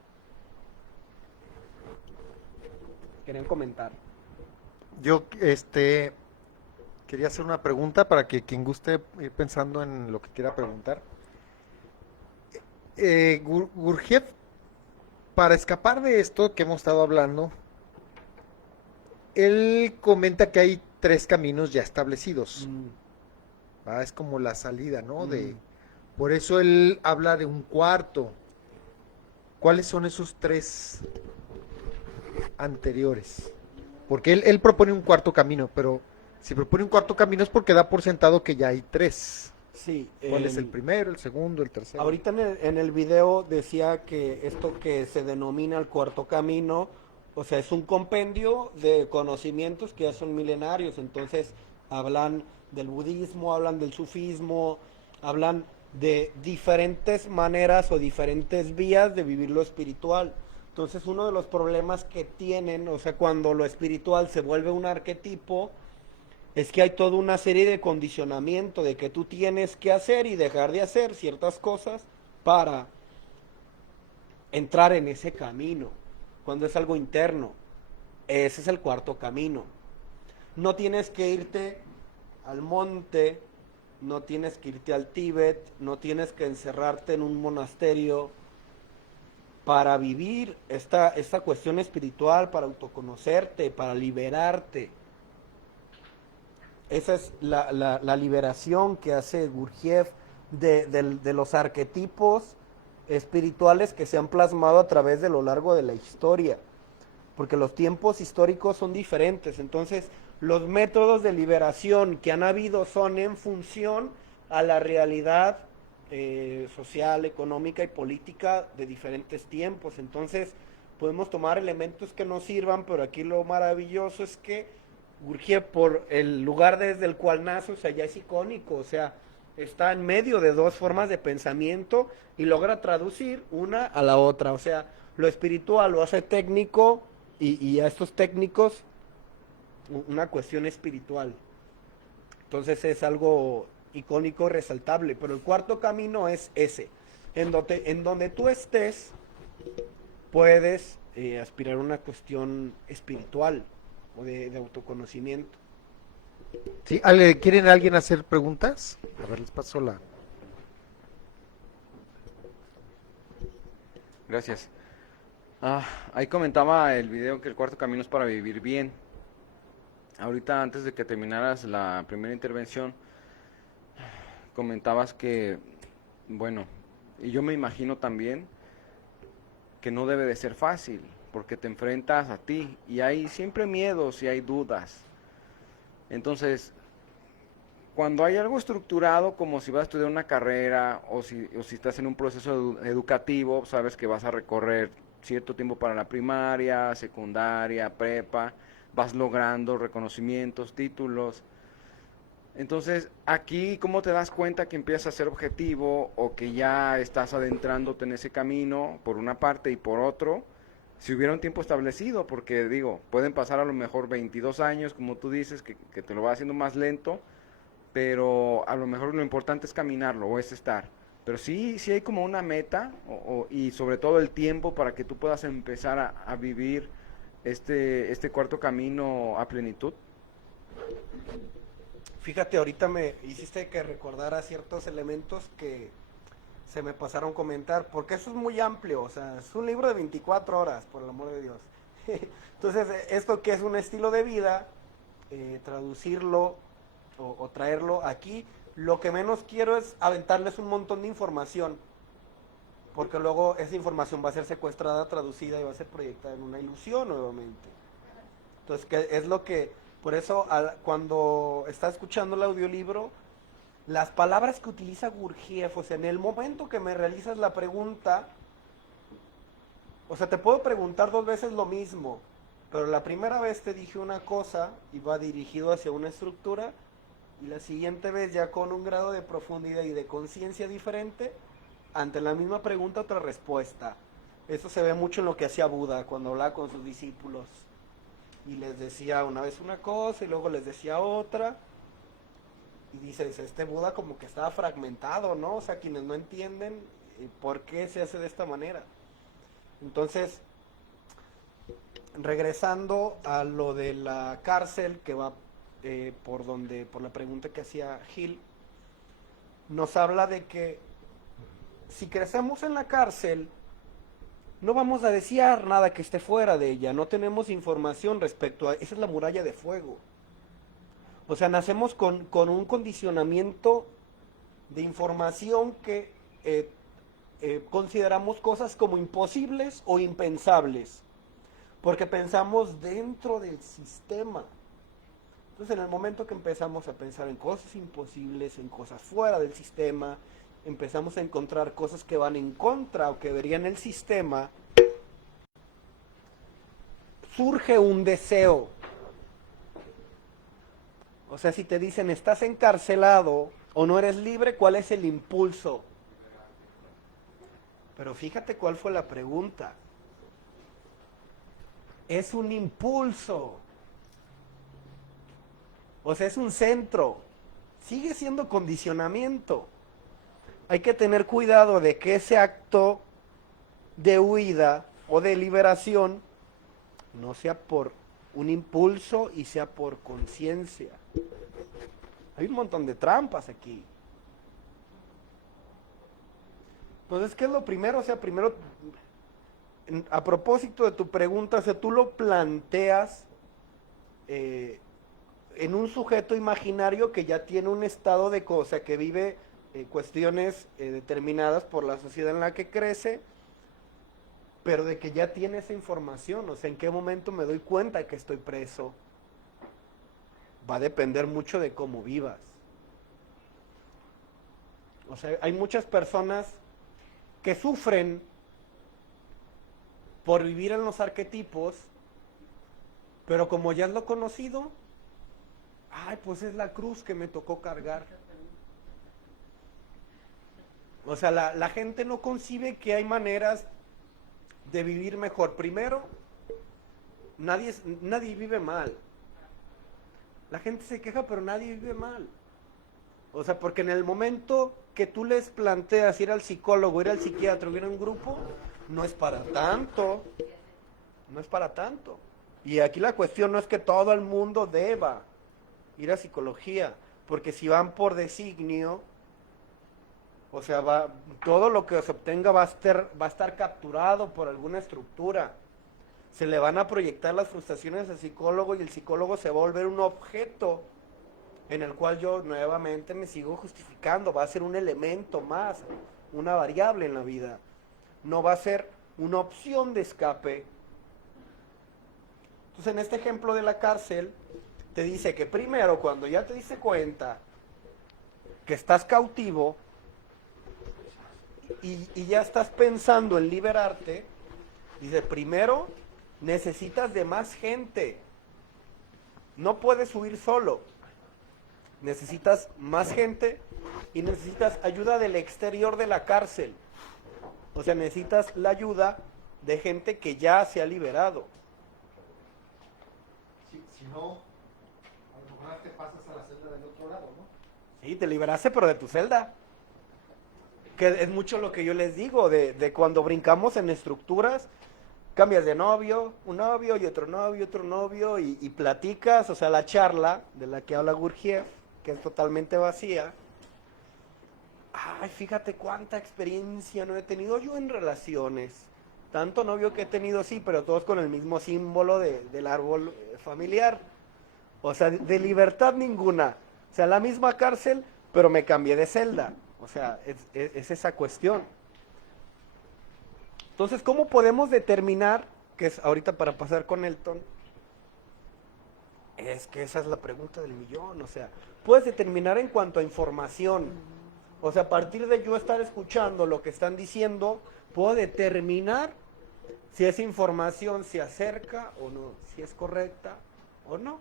Querían comentar. Yo, quería hacer una pregunta para que quien guste ir pensando en lo que quiera preguntar. Gurdjieff, para escapar de esto que hemos estado hablando, él comenta que hay tres caminos ya establecidos. Es como la salida, ¿no? Por eso él habla de un cuarto. ¿Cuáles son esos tres anteriores? Porque él propone un cuarto camino, pero si propone un cuarto camino es porque da por sentado que ya hay tres. Sí. ¿Cuál es el primero, el segundo, el tercero? Ahorita en el video decía que esto que se denomina el cuarto camino, o sea, es un compendio de conocimientos que ya son milenarios. Entonces hablan del budismo, hablan del sufismo, hablan de diferentes maneras o diferentes vías de vivir lo espiritual. Entonces uno de los problemas que tienen, o sea, cuando lo espiritual se vuelve un arquetipo, es que hay toda una serie de condicionamiento de que tú tienes que hacer y dejar de hacer ciertas cosas para entrar en ese camino, cuando es algo interno. Ese es el cuarto camino. No tienes que irte al monte, no tienes que irte al Tíbet, no tienes que encerrarte en un monasterio para vivir esta cuestión espiritual, para autoconocerte, para liberarte. Esa es la liberación que hace Gurdjieff de los arquetipos espirituales que se han plasmado a través de lo largo de la historia, porque los tiempos históricos son diferentes. Entonces los métodos de liberación que han habido son en función a la realidad social, económica y política de diferentes tiempos. Entonces podemos tomar elementos que nos sirvan, pero aquí lo maravilloso es que Gurdjieff, por el lugar desde el cual nace, o sea, ya es icónico, o sea, está en medio de dos formas de pensamiento y logra traducir una a la otra. O sea, lo espiritual lo hace técnico y a estos técnicos una cuestión espiritual. Entonces es algo icónico, resaltable. Pero el cuarto camino es ese, en donde tú estés, puedes aspirar a una cuestión espiritual o de autoconocimiento. ¿Sí? ¿Quieren alguien hacer preguntas? A ver, les paso la... Gracias. Ahí comentaba el video que el cuarto camino es para vivir bien. Ahorita, antes de que terminaras la primera intervención, comentabas que, bueno, y yo me imagino también que no debe de ser fácil, porque te enfrentas a ti y hay siempre miedos y hay dudas. Entonces, cuando hay algo estructurado, como si vas a estudiar una carrera o si estás en un proceso educativo, sabes que vas a recorrer cierto tiempo para la primaria, secundaria, prepa, vas logrando reconocimientos, títulos. Entonces, aquí, ¿cómo te das cuenta que empiezas a ser objetivo o que ya estás adentrándote en ese camino, por una parte, y por otro, si hubiera un tiempo establecido? Porque, digo, pueden pasar a lo mejor 22 años, como tú dices, que te lo va haciendo más lento, pero a lo mejor lo importante es caminarlo o es estar. Pero sí hay como una meta y sobre todo el tiempo para que tú puedas empezar a vivir este cuarto camino a plenitud. Fíjate, ahorita me hiciste que recordara ciertos elementos que se me pasaron a comentar, porque eso es muy amplio, o sea, es un libro de 24 horas, por el amor de Dios. Entonces, esto que es un estilo de vida, traducirlo o traerlo aquí, lo que menos quiero es aventarles un montón de información, porque luego esa información va a ser secuestrada, traducida y va a ser proyectada en una ilusión nuevamente. Entonces, que es lo que, por eso cuando está escuchando el audiolibro, las palabras que utiliza Gurdjieff, o sea, en el momento que me realizas la pregunta, o sea, te puedo preguntar 2 veces lo mismo, pero la primera vez te dije una cosa y va dirigido hacia una estructura, y la siguiente vez ya con un grado de profundidad y de conciencia diferente, ante la misma pregunta otra respuesta. Eso se ve mucho en lo que hacía Buda cuando hablaba con sus discípulos. Y les decía una vez una cosa y luego les decía otra. Y dices, este Buda como que estaba fragmentado, ¿no? O sea, quienes no entienden por qué se hace de esta manera. Entonces, regresando a lo de la cárcel, que va por la pregunta que hacía Gil, nos habla de que si crecemos en la cárcel, no vamos a desear nada que esté fuera de ella, no tenemos información respecto a... Esa es la muralla de fuego. O sea, nacemos con un condicionamiento de información que consideramos cosas como imposibles o impensables, porque pensamos dentro del sistema. Entonces, en el momento que empezamos a pensar en cosas imposibles, en cosas fuera del sistema, empezamos a encontrar cosas que van en contra o que verían el sistema, surge un deseo. O sea, si te dicen estás encarcelado o no eres libre, ¿cuál es el impulso? Pero fíjate cuál fue la pregunta. Es un impulso. O sea, es un centro. Sigue siendo condicionamiento. Hay que tener cuidado de que ese acto de huida o de liberación no sea por un impulso y sea por conciencia. Hay un montón de trampas aquí. Entonces, ¿qué es lo primero? O sea, primero, a propósito de tu pregunta, o sea, tú lo planteas en un sujeto imaginario que ya tiene un estado de cosa, que vive cuestiones determinadas por la sociedad en la que crece, pero de que ya tiene esa información. O sea, ¿en qué momento me doy cuenta que estoy preso? Va a depender mucho de cómo vivas. O sea, hay muchas personas que sufren por vivir en los arquetipos, pero como ya es lo conocido, ay, pues es la cruz que me tocó cargar. O sea, la gente no concibe que hay maneras de vivir mejor. Primero, nadie vive mal. La gente se queja, pero nadie vive mal. O sea, porque en el momento que tú les planteas ir al psicólogo, ir al psiquiatra, ir a un grupo, no es para tanto. No es para tanto. Y aquí la cuestión no es que todo el mundo deba ir a psicología, porque si van por designio, o sea, todo lo que se obtenga va a estar capturado por alguna estructura. Se le van a proyectar las frustraciones al psicólogo y el psicólogo se va a volver un objeto en el cual yo nuevamente me sigo justificando. Va a ser un elemento más, una variable en la vida. No va a ser una opción de escape. Entonces, en este ejemplo de la cárcel, te dice que primero, cuando ya te diste cuenta que estás cautivo y ya estás pensando en liberarte, dice, primero necesitas de más gente. No puedes huir solo. Necesitas más gente y necesitas ayuda del exterior de la cárcel. O sea, necesitas la ayuda de gente que ya se ha liberado. Si no, a lo mejor te pasas a la celda del otro lado, ¿no? Sí, te liberaste, pero de tu celda. Que es mucho lo que yo les digo, de cuando brincamos en estructuras, cambias de novio, un novio y otro novio, y platicas, o sea, la charla de la que habla Gurdjieff, que es totalmente vacía. Ay, fíjate cuánta experiencia no he tenido yo en relaciones. Tanto novio que he tenido, sí, pero todos con el mismo símbolo del árbol familiar. O sea, de libertad ninguna. O sea, la misma cárcel, pero me cambié de celda. O sea, es esa cuestión. Entonces, ¿cómo podemos determinar, que es ahorita para pasar con Elton, Es que esa es la pregunta del millón, o sea, puedes determinar en cuanto a información, o sea, a partir de yo estar escuchando lo que están diciendo, puedo determinar si esa información se acerca o no, si es correcta o no.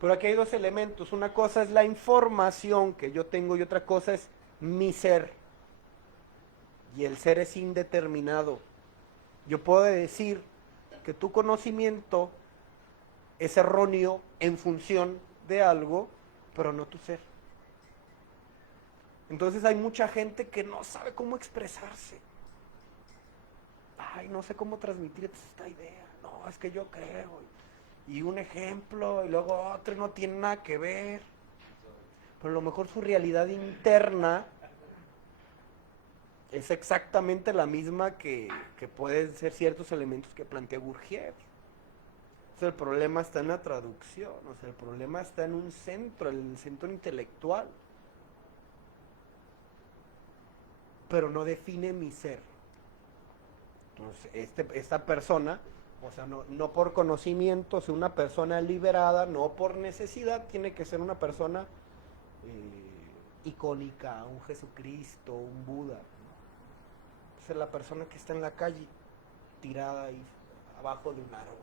Pero aquí hay dos elementos, una cosa es la información que yo tengo y otra cosa es mi ser. Y el ser es indeterminado. Yo puedo decir que tu conocimiento es erróneo en función de algo, pero no tu ser. Entonces hay mucha gente que no sabe cómo expresarse. Ay, no sé cómo transmitir esta idea. No, es que yo creo. Y un ejemplo, y luego otro, no tiene nada que ver. Pero a lo mejor su realidad interna es exactamente la misma que pueden ser ciertos elementos que plantea Gurdjieff. O sea, el problema está en la traducción, o sea, el problema está en un centro, el centro intelectual. Pero no define mi ser. Entonces, esta persona, o sea, no por conocimiento, o sea, una persona liberada, no por necesidad, tiene que ser una persona icónica, un Jesucristo, un Buda. Es la persona que está en la calle, tirada ahí abajo de un árbol.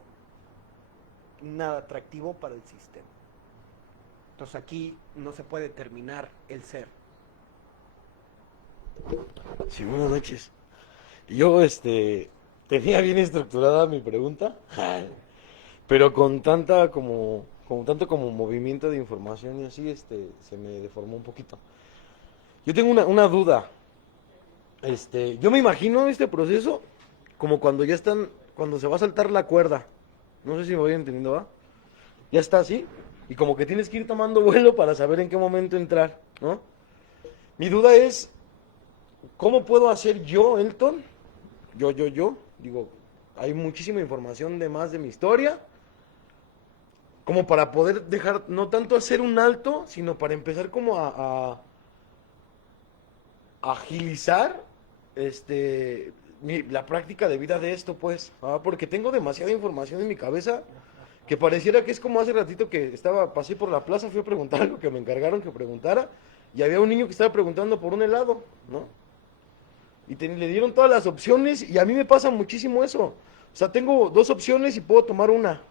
Nada atractivo para el sistema. Entonces aquí no se puede determinar el ser. Sí, buenas noches. Yo, tenía bien estructurada mi pregunta, pero con tanto como movimiento de información y así, se me deformó un poquito. Yo tengo una duda. Yo me imagino este proceso como cuando se va a saltar la cuerda. No sé si me voy entendiendo, ¿va? Ya está así, y como que tienes que ir tomando vuelo para saber en qué momento entrar, ¿no? Mi duda es, ¿cómo puedo hacer yo, Elton? Digo, hay muchísima información de más de mi historia, como para poder dejar, no tanto hacer un alto, sino para empezar como a agilizar la práctica de vida de esto, pues, porque tengo demasiada información en mi cabeza que pareciera que es como hace ratito que pasé por la plaza, fui a preguntar algo que me encargaron que preguntara, y había un niño que estaba preguntando por un helado, ¿no? Y le dieron todas las opciones, y a mí me pasa muchísimo eso. O sea, tengo 2 opciones y puedo tomar una.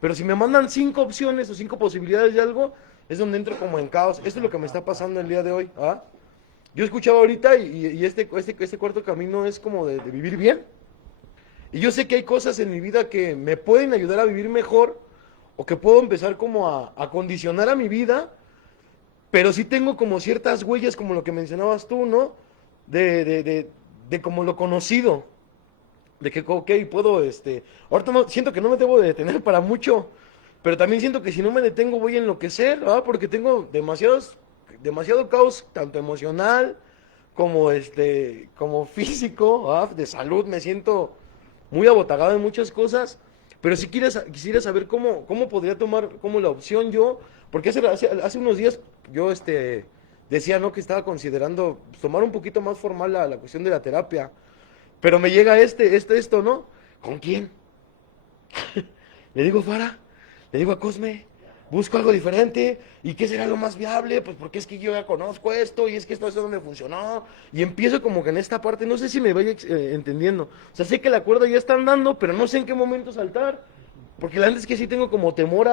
Pero si me mandan 5 opciones o 5 posibilidades de algo, es donde entro como en caos. Esto es lo que me está pasando el día de hoy, ¿ah? Yo escuchaba ahorita y este cuarto camino es como de vivir bien. Y yo sé que hay cosas en mi vida que me pueden ayudar a vivir mejor o que puedo empezar como a condicionar a mi vida, pero sí tengo como ciertas huellas como lo que mencionabas tú, ¿no? De como lo conocido. De que, ok, puedo, ahorita no, siento que no me debo de detener para mucho, pero también siento que si no me detengo voy a enloquecer, porque tengo demasiado caos, tanto emocional como como físico, de salud, me siento muy abotagado en muchas cosas, pero si quisiera saber cómo podría tomar como la opción yo, porque hace unos días yo decía, ¿no? Que estaba considerando tomar un poquito más formal la cuestión de la terapia, pero me llega esto, ¿no? ¿Con quién? Le digo a Fara, le digo a Cosme, busco algo diferente, ¿y qué será lo más viable? Pues porque es que yo ya conozco esto, y es que esto no me funcionó, y empiezo como que en esta parte, no sé si me vaya entendiendo, o sea, sé que la cuerda ya está andando, pero no sé en qué momento saltar, porque la verdad es que sí tengo como temor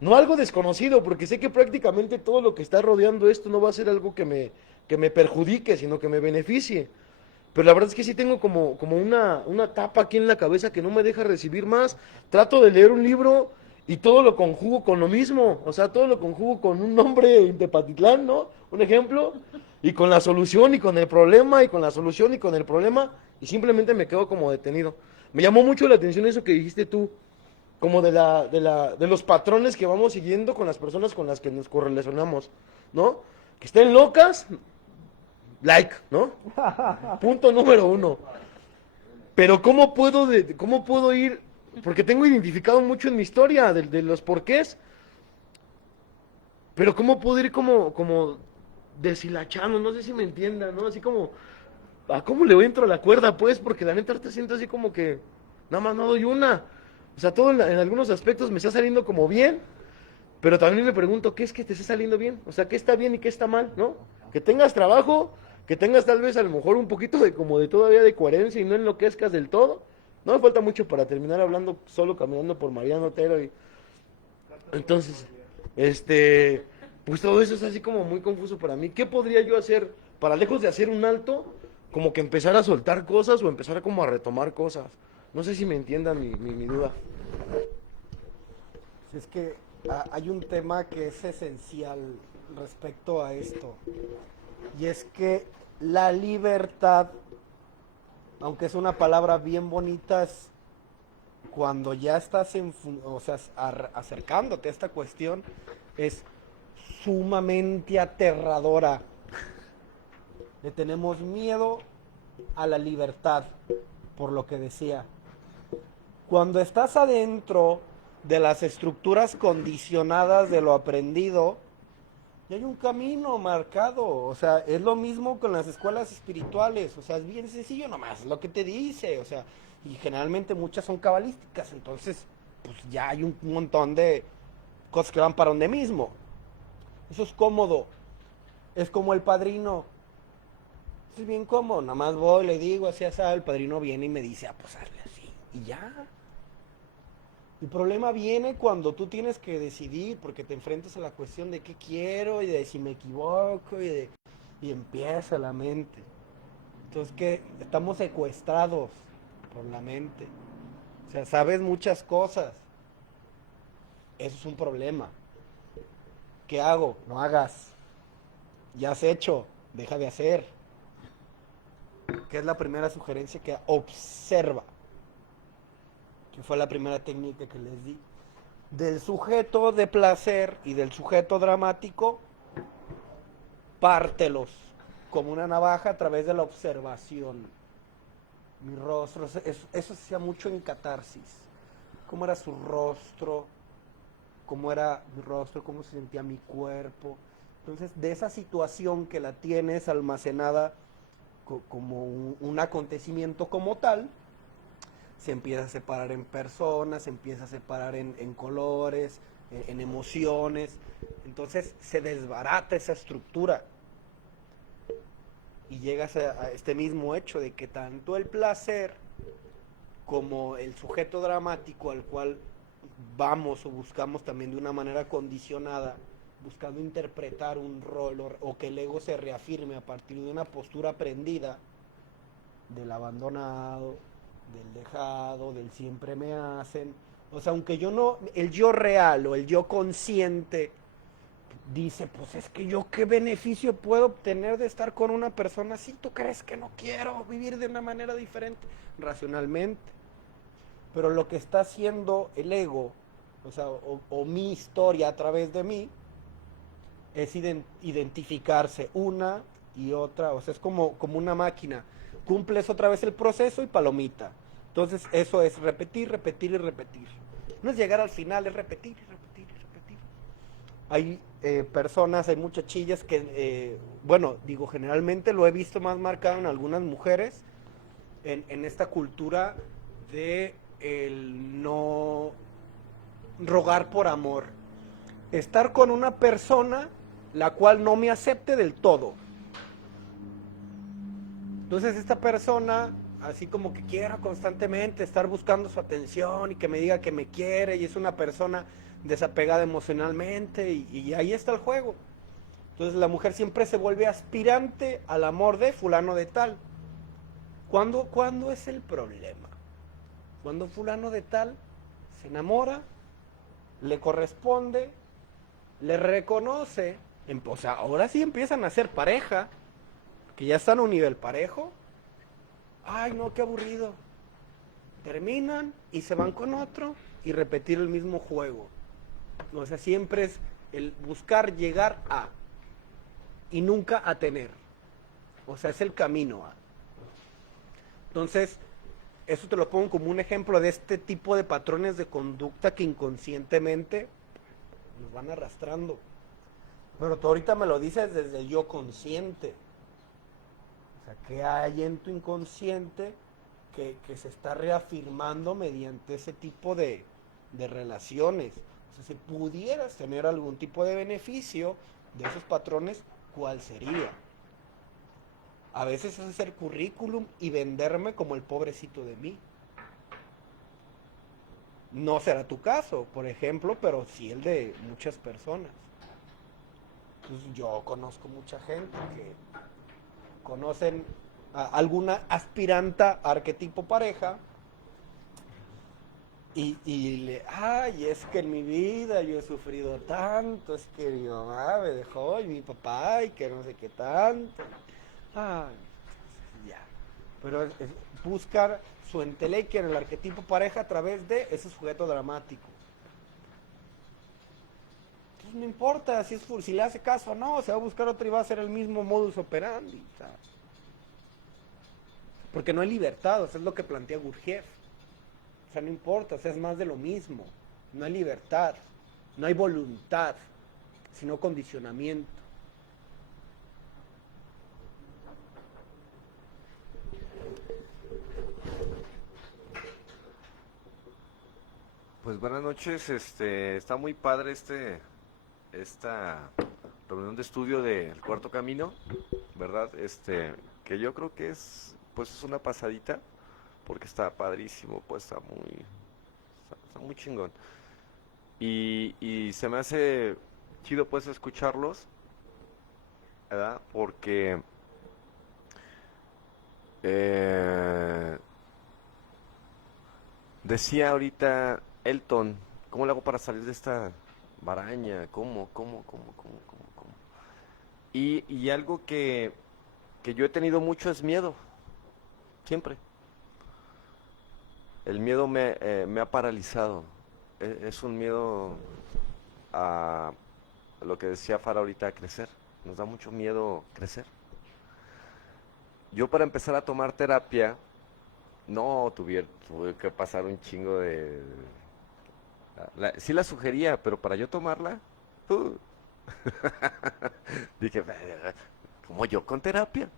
no algo desconocido, porque sé que prácticamente todo lo que está rodeando esto no va a ser algo que me perjudique, sino que me beneficie. Pero la verdad es que sí tengo como una tapa aquí en la cabeza que no me deja recibir más. Trato de leer un libro y todo lo conjugo con lo mismo. O sea, todo lo conjugo con un nombre en Tepatitlán, ¿no? Un ejemplo. Y con la solución y con el problema y con la solución y con el problema. Y simplemente me quedo como detenido. Me llamó mucho la atención eso que dijiste tú. Como de los patrones que vamos siguiendo con las personas con las que nos correlacionamos, ¿no? Que estén locas, like, ¿no? Punto número 1. Pero ¿cómo puedo ir? Porque tengo identificado mucho en mi historia de los porqués. Pero ¿cómo puedo ir como deshilachando? No sé si me entiendan, ¿no? Así como, ¿a cómo le entro a la cuerda, pues? Porque la neta te siento así como que nada más no doy una. O sea, todo en algunos aspectos me está saliendo como bien, pero también me pregunto, ¿qué es que te está saliendo bien? O sea, ¿qué está bien y qué está mal, no? Que tengas trabajo, que tengas tal vez a lo mejor un poquito de como de todavía de coherencia y no enloquezcas del todo. No me falta mucho para terminar hablando solo caminando por Mariano Otero y entonces, pues todo eso es así como muy confuso para mí. ¿Qué podría yo hacer para lejos de hacer un alto, como que empezar a soltar cosas o empezar como a retomar cosas? No sé si me entiendan mi duda. Es que hay un tema que es esencial respecto a esto, y es que la libertad, aunque es una palabra bien bonita, es cuando ya estás o sea, acercándote a esta cuestión, es sumamente aterradora. Le tenemos miedo a la libertad, por lo que decía. Cuando estás adentro de las estructuras condicionadas de lo aprendido, y hay un camino marcado. O sea, es lo mismo con las escuelas espirituales. O sea, es bien sencillo nomás, lo que te dice. O sea, y generalmente muchas son cabalísticas. Entonces, pues ya hay un montón de cosas que van para donde mismo. Eso es cómodo. Es como el padrino. Eso es bien cómodo. Nada más voy, le digo, así, así, el padrino viene y me dice, pues hazle así. Y ya. El problema viene cuando tú tienes que decidir, porque te enfrentas a la cuestión de qué quiero y de si me equivoco y empieza la mente. Entonces que estamos secuestrados por la mente. O sea, sabes muchas cosas. Eso es un problema. ¿Qué hago? No hagas. Ya has hecho, deja de hacer. ¿Qué es la primera sugerencia? Que observa. Que fue la primera técnica que les di. Del sujeto de placer y del sujeto dramático, pártelos como una navaja a través de la observación. Mi rostro, eso se hacía mucho en catarsis. ¿Cómo era su rostro? ¿Cómo era mi rostro? ¿Cómo se sentía mi cuerpo? Entonces, de esa situación que la tienes almacenada como un acontecimiento como tal, se empieza a separar en personas, se empieza a separar en colores, en emociones. Entonces se desbarata esa estructura y llegas a este mismo hecho de que tanto el placer como el sujeto dramático al cual vamos o buscamos también de una manera condicionada, buscando interpretar un rol o que el ego se reafirme a partir de una postura aprendida del abandonado, del dejado, del siempre me hacen. O sea, aunque yo no, el yo real o el yo consciente dice, pues es que yo qué beneficio puedo obtener de estar con una persona así. ¿Tú crees que no quiero vivir de una manera diferente? Racionalmente. Pero lo que está haciendo el ego, o sea, o mi historia a través de mí, es identificarse una y otra. O sea, es como una máquina. Cumples otra vez el proceso y palomita. Entonces eso es repetir, repetir y repetir. No es llegar al final, es repetir y repetir y repetir. Hay personas, hay muchachillas que, bueno, digo, generalmente lo he visto más marcado en algunas mujeres, en esta cultura de el no rogar por amor. Estar con una persona la cual no me acepte del todo. Entonces esta persona, así como que quiera constantemente estar buscando su atención y que me diga que me quiere y es una persona desapegada emocionalmente y ahí está el juego. Entonces la mujer siempre se vuelve aspirante al amor de fulano de tal. ¿Cuándo es el problema? Cuando fulano de tal se enamora, le corresponde, le reconoce, o sea, ahora sí empiezan a ser pareja, que ya están a un nivel parejo. Ay, no, qué aburrido. Terminan y se van con otro y repetir el mismo juego. O sea, siempre es el buscar llegar a y nunca a tener. O sea, es el camino a. Entonces, eso te lo pongo como un ejemplo de este tipo de patrones de conducta que inconscientemente nos van arrastrando. Pero tú ahorita me lo dices desde el yo consciente. O sea, ¿qué hay en tu inconsciente que se está reafirmando mediante ese tipo de relaciones. O sea, si pudieras tener algún tipo de beneficio de esos patrones, ¿cuál sería? A veces es hacer currículum y venderme como el pobrecito de mí. No será tu caso, por ejemplo, pero sí el de muchas personas. Entonces, yo conozco mucha gente que conocen a alguna aspiranta arquetipo pareja ay, es que en mi vida yo he sufrido tanto, es que mi mamá me dejó y mi papá y que no sé qué tanto. Ay, ya. Pero es buscar su entelequia en el arquetipo pareja a través de ese sujeto dramático. Entonces no importa si le hace caso o no, se va a buscar otro y va a ser el mismo modus operandi, ¿sabes? Porque no hay libertad, o sea, es lo que plantea Gurdjieff. O sea, no importa, o sea, es más de lo mismo. No hay libertad, no hay voluntad, sino condicionamiento. Pues buenas noches, está muy padre esta reunión de estudio del Cuarto Camino, ¿verdad? Que yo creo que pues es una pasadita, porque está padrísimo, pues está muy chingón. Y se me hace chido pues escucharlos, ¿verdad? Porque decía ahorita Elton, ¿cómo le hago para salir de esta maraña? ¿Cómo? Y algo que yo he tenido mucho es miedo, siempre. El miedo me ha paralizado. Es un miedo a lo que decía Fara ahorita, a crecer. Nos da mucho miedo crecer. Yo para empezar a tomar terapia, no tuve que pasar un chingo de... sí la sugería, pero para yo tomarla, dije, ¿cómo yo con terapia?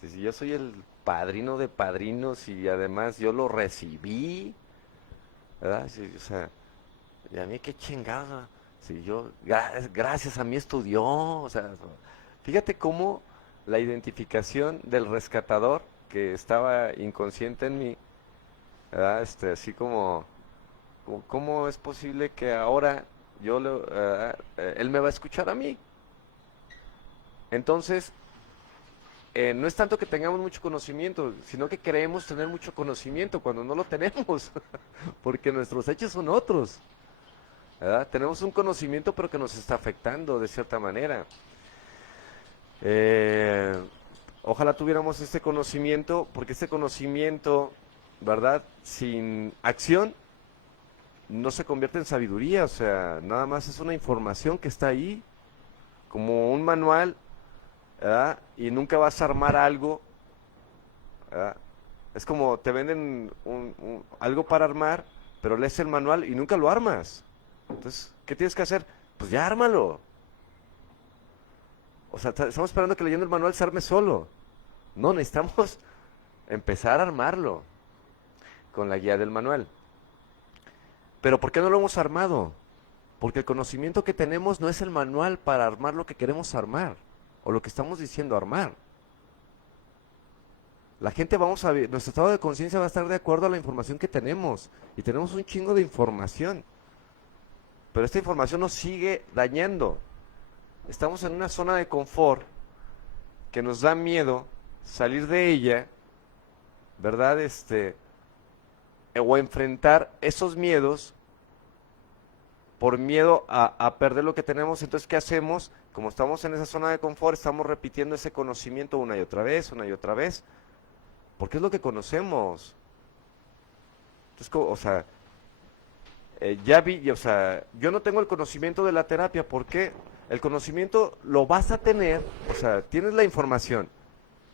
Si yo soy el padrino de padrinos y además yo lo recibí, ¿verdad? Sí, o sea, y a mí qué chingada. Si yo, gracias a mí estudió, o sea, fíjate cómo la identificación del rescatador que estaba inconsciente en mí, ¿verdad? Así como, ¿cómo es posible que ahora él me va a escuchar a mí? Entonces, no es tanto que tengamos mucho conocimiento, sino que creemos tener mucho conocimiento cuando no lo tenemos, porque nuestros hechos son otros, ¿verdad? Tenemos un conocimiento pero que nos está afectando de cierta manera. Ojalá tuviéramos este conocimiento, porque este conocimiento, ¿verdad? Sin acción no se convierte en sabiduría, o sea, nada más es una información que está ahí, como un manual, ¿verdad? Y nunca vas a armar algo, ¿verdad? Es como te venden algo para armar, pero lees el manual y nunca lo armas. Entonces, ¿qué tienes que hacer? Pues ya ármalo. O sea, estamos esperando que leyendo el manual se arme solo. No, necesitamos empezar a armarlo con la guía del manual. Pero ¿por qué no lo hemos armado? Porque el conocimiento que tenemos no es el manual para armar lo que queremos armar o lo que estamos diciendo armar. La gente nuestro estado de conciencia va a estar de acuerdo a la información que tenemos. Y tenemos un chingo de información. Pero esta información nos sigue dañando. Estamos en una zona de confort que nos da miedo salir de ella, ¿verdad? O enfrentar esos miedos por miedo a perder lo que tenemos. Entonces, ¿qué hacemos? Como estamos en esa zona de confort, estamos repitiendo ese conocimiento una y otra vez, porque es lo que conocemos. Entonces, o sea, yo no tengo el conocimiento de la terapia. ¿Por qué? El conocimiento lo vas a tener, o sea, tienes la información,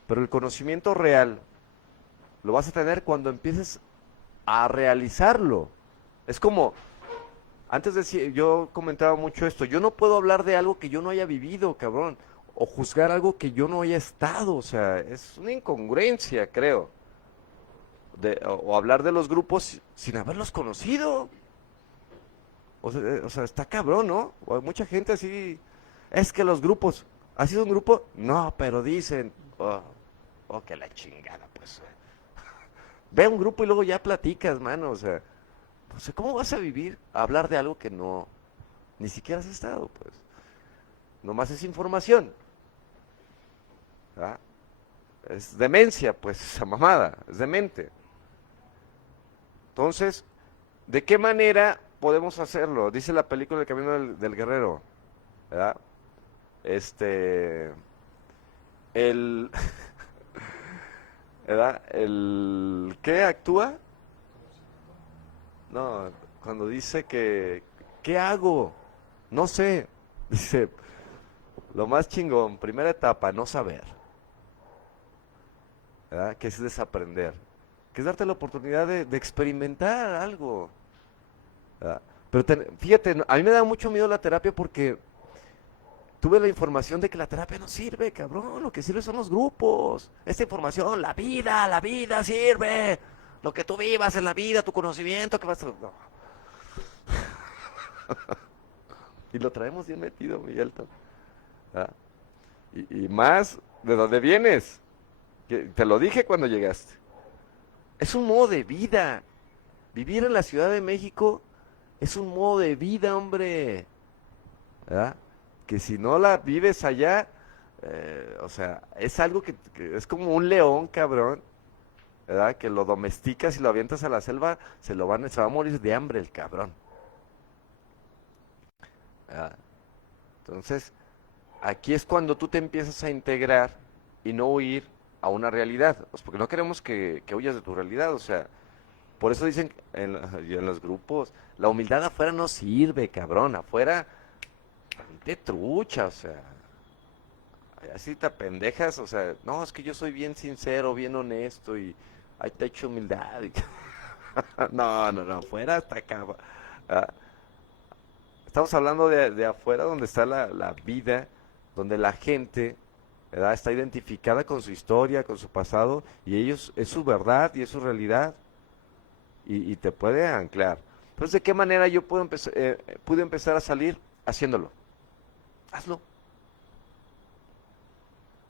pero el conocimiento real lo vas a tener cuando empieces a realizarlo. Es como, antes decía, yo comentaba mucho esto, yo no puedo hablar de algo que yo no haya vivido, cabrón, o juzgar algo que yo no haya estado, o sea, es una incongruencia, creo. o hablar de los grupos sin haberlos conocido. O sea, está cabrón, ¿no? O hay mucha gente así, es que los grupos, ¿ha sido un grupo? No, pero dicen, que la chingada, pues. Ve un grupo y luego ya platicas, mano, o sea, ¿cómo vas a vivir a hablar de algo que no, ni siquiera has estado, pues? Nomás es información. ¿Verdad? Es demencia, pues, esa mamada, es demente. Entonces, ¿de qué manera podemos hacerlo? Dice la película El Camino del Guerrero, ¿verdad? El, ¿verdad? ¿Qué actúa? No, cuando dice ¿qué hago? No sé. Dice, lo más chingón, primera etapa, no saber. ¿Verdad? Que es desaprender. Que es darte la oportunidad de experimentar algo. ¿Verdad? Pero fíjate, a mí me da mucho miedo la terapia porque tuve la información de que la terapia no sirve, cabrón. Lo que sirve son los grupos. Esta información, la vida sirve. Lo que tú vivas en la vida, tu conocimiento, que vas a... No. Y lo traemos bien metido, Miguel. ¿Ah? Y más, ¿de dónde vienes? Te lo dije cuando llegaste. Es un modo de vida. Vivir en la Ciudad de México es un modo de vida, hombre. ¿Verdad? Que si no la vives allá, o sea, es algo que es como un león, cabrón. ¿Verdad? Que lo domesticas y lo avientas a la selva, se va a morir de hambre el cabrón. ¿Verdad? Entonces, aquí es cuando tú te empiezas a integrar y no huir a una realidad, pues porque no queremos que huyas de tu realidad, o sea, por eso dicen en los grupos, la humildad afuera no sirve, cabrón, afuera te trucha, o sea, así te pendejas, o sea, no, es que yo soy bien sincero, bien honesto y ahí te echo humildad. No, afuera hasta acá. Estamos hablando de afuera donde está la vida, donde la gente, ¿verdad?, está identificada con su historia, con su pasado, y ellos es su verdad y es su realidad, y te puede anclar. Entonces, ¿de qué manera yo pude empezar a salir? Haciéndolo. Hazlo.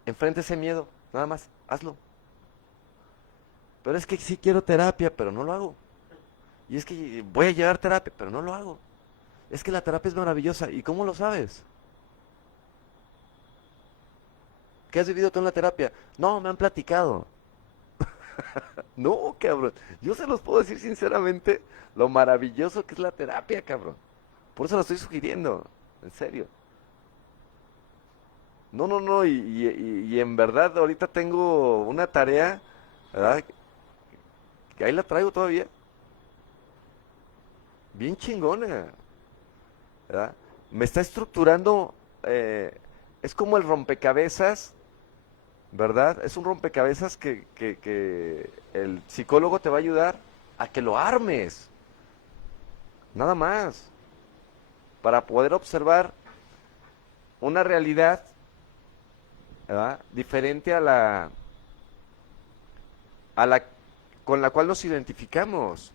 Enfrente ese miedo, nada más, hazlo. Pero es que sí quiero terapia, pero no lo hago. Y es que voy a llevar terapia, pero no lo hago. Es que la terapia es maravillosa. ¿Y cómo lo sabes? ¿Qué has vivido tú en la terapia? No, me han platicado. No, cabrón. Yo se los puedo decir sinceramente lo maravilloso que es la terapia, cabrón. Por eso lo estoy sugiriendo. En serio. No. Y en verdad ahorita tengo una tarea, ¿verdad?, que ahí la traigo todavía. Bien chingona. ¿Verdad? Me está estructurando, es como el rompecabezas, ¿verdad? Es un rompecabezas que el psicólogo te va a ayudar a que lo armes, nada más, para poder observar una realidad, ¿verdad?, diferente a la con la cual nos identificamos.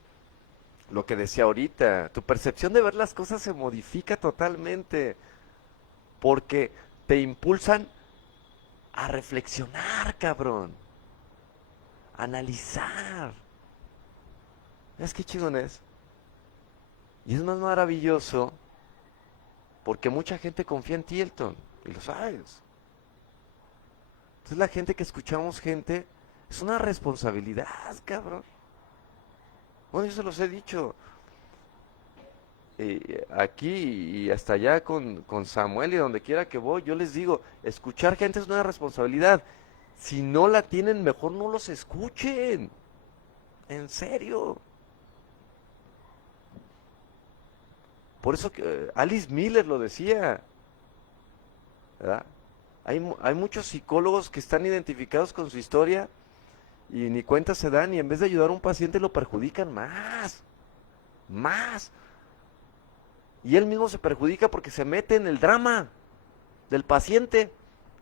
Lo que decía ahorita, tu percepción de ver las cosas se modifica totalmente porque te impulsan a reflexionar, cabrón, a analizar. ¿Ves qué chingón es? Y es más maravilloso porque mucha gente confía en ti, Elton, y lo sabes. Entonces la gente que escuchamos gente, es una responsabilidad, cabrón. Bueno, yo se los he dicho aquí y hasta allá con Samuel y donde quiera que voy, yo les digo, escuchar gente es una responsabilidad. Si no la tienen, mejor no los escuchen. En serio. Por eso que Alice Miller lo decía, ¿verdad? Hay muchos psicólogos que están identificados con su historia y ni cuenta se dan, y en vez de ayudar a un paciente lo perjudican más. Y él mismo se perjudica porque se mete en el drama del paciente.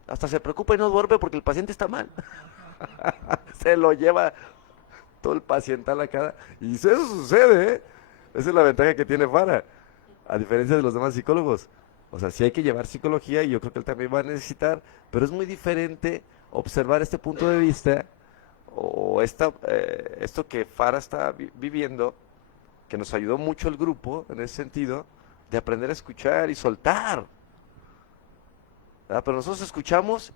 Hasta se preocupa y no duerme porque el paciente está mal. Se lo lleva todo el paciente a la cara. Y eso sucede, ¿eh? Esa es la ventaja que tiene Fara, a diferencia de los demás psicólogos. O sea, sí hay que llevar psicología y yo creo que él también va a necesitar, pero es muy diferente observar este punto de vista o esto que Fara está viviendo, que nos ayudó mucho el grupo en ese sentido, de aprender a escuchar y soltar. ¿Verdad? Pero nosotros escuchamos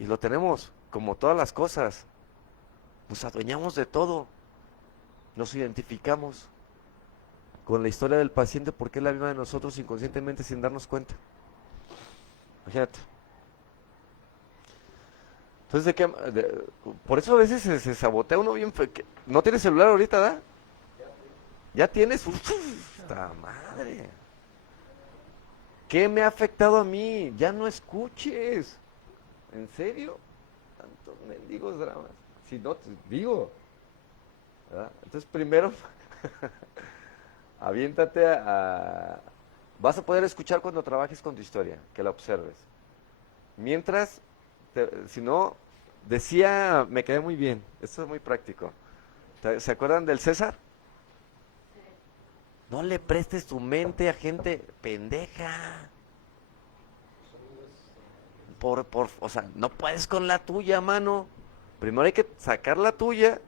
y lo tenemos, como todas las cosas. Nos adueñamos de todo. Nos identificamos con la historia del paciente porque es la misma de nosotros inconscientemente sin darnos cuenta. Imagínate. Entonces, por eso a veces se sabotea uno bien. ¿No tienes celular ahorita, da? ¿Ya tienes? ¡Esta madre! ¿Qué me ha afectado a mí? Ya no escuches. ¿En serio? Tantos mendigos dramas. Si no, te digo. ¿Verdad? Entonces, primero, aviéntate Vas a poder escuchar cuando trabajes con tu historia, que la observes. Mientras, si no, me quedé muy bien. Esto es muy práctico. ¿Se acuerdan del César? No le prestes tu mente a gente pendeja. O sea, no puedes con la tuya, mano. Primero hay que sacar la tuya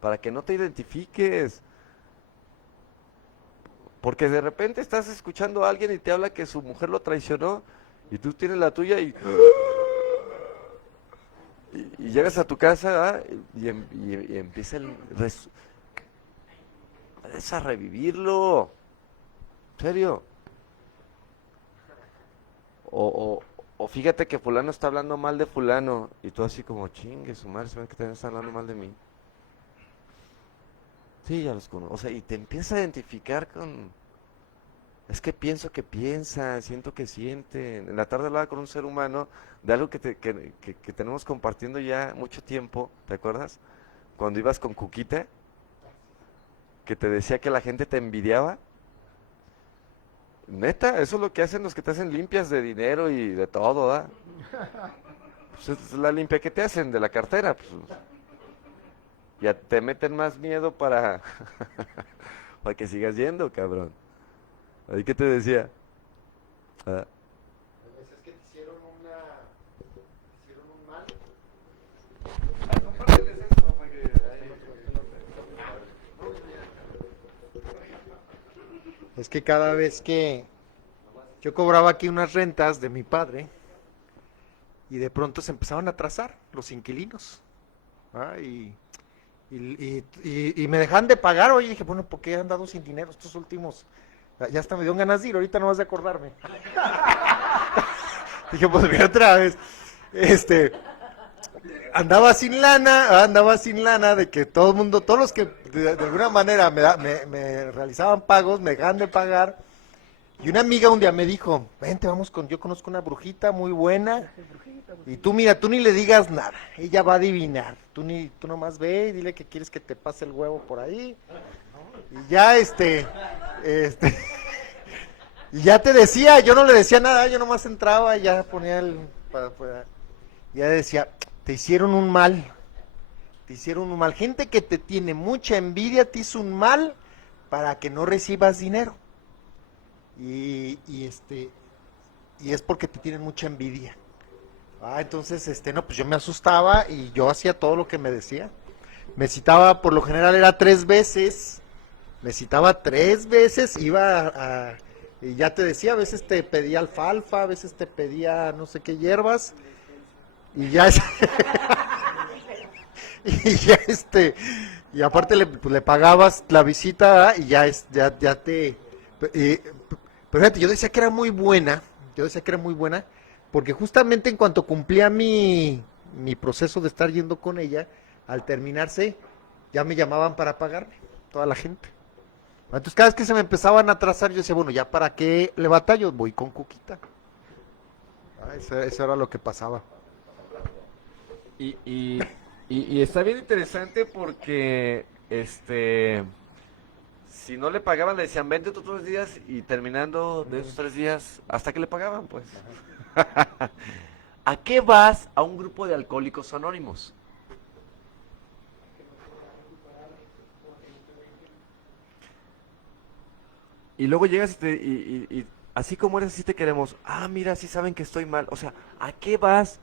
para que no te identifiques. Porque de repente estás escuchando a alguien y te habla que su mujer lo traicionó y tú tienes la tuya y llegas a tu casa y empieza puedes a revivirlo. ¿En serio? O fíjate que fulano está hablando mal de fulano y tú así como, chingue, su madre, se ve que también está hablando mal de mí. Sí, ya los conozco. O sea, y te empieza a identificar con... Es que pienso que piensa, siento que siente. En la tarde hablaba con un ser humano de algo que tenemos compartiendo ya mucho tiempo, ¿te acuerdas? Cuando ibas con Cuquita, que te decía que la gente te envidiaba. Neta, eso es lo que hacen los que te hacen limpias de dinero y de todo, ¿verdad? Pues es la limpia que te hacen de la cartera. Pues, ya te meten más miedo para que sigas yendo, cabrón. ¿Ahí qué te decía? Es que te hicieron un mal. Es que cada vez que yo cobraba aquí unas rentas de mi padre y de pronto se empezaban a atrasar los inquilinos. Y me dejan de pagar. Oye, dije, bueno, ¿por qué he andado sin dinero estos últimos? Ya hasta me dio ganas de ir, ahorita no vas a acordarme. Dije, pues voy otra vez. Andaba sin lana de que todo el mundo, todos los que de alguna manera me realizaban pagos, me dejaban de pagar. Y una amiga un día me dijo, vente, yo conozco una brujita muy buena. Y tú mira, tú ni le digas nada, ella va a adivinar. Tú nomás ve y dile que quieres que te pase el huevo por ahí. Y ya y ya te decía, yo no le decía nada, yo nomás entraba y ya ponía ya decía, te hicieron un mal. Gente que te tiene mucha envidia te hizo un mal para que no recibas dinero. Y es porque te tienen mucha envidia. Entonces, no, pues yo me asustaba y yo hacía todo lo que me decía. Me citaba, por lo general era 3 veces. Iba y ya te decía, a veces te pedía alfalfa, a veces te pedía no sé qué hierbas. Y ya y aparte le pagabas la visita, y pero fíjate, yo decía que era muy buena, porque justamente en cuanto cumplía mi proceso de estar yendo con ella, al terminarse, ya me llamaban para pagarme, toda la gente. Entonces cada vez que se me empezaban a atrasar, yo decía, bueno, ya para qué le batallo, voy con Cuquita. Eso era lo que pasaba. Y está bien interesante porque, si no le pagaban, le decían, vente otros 3 días, y terminando de esos 3 días, hasta que le pagaban, pues. ¿A qué vas a un grupo de alcohólicos anónimos? Y luego llegas y así como eres, así te queremos. Ah, mira, sí saben que estoy mal. O sea, ¿a qué vas?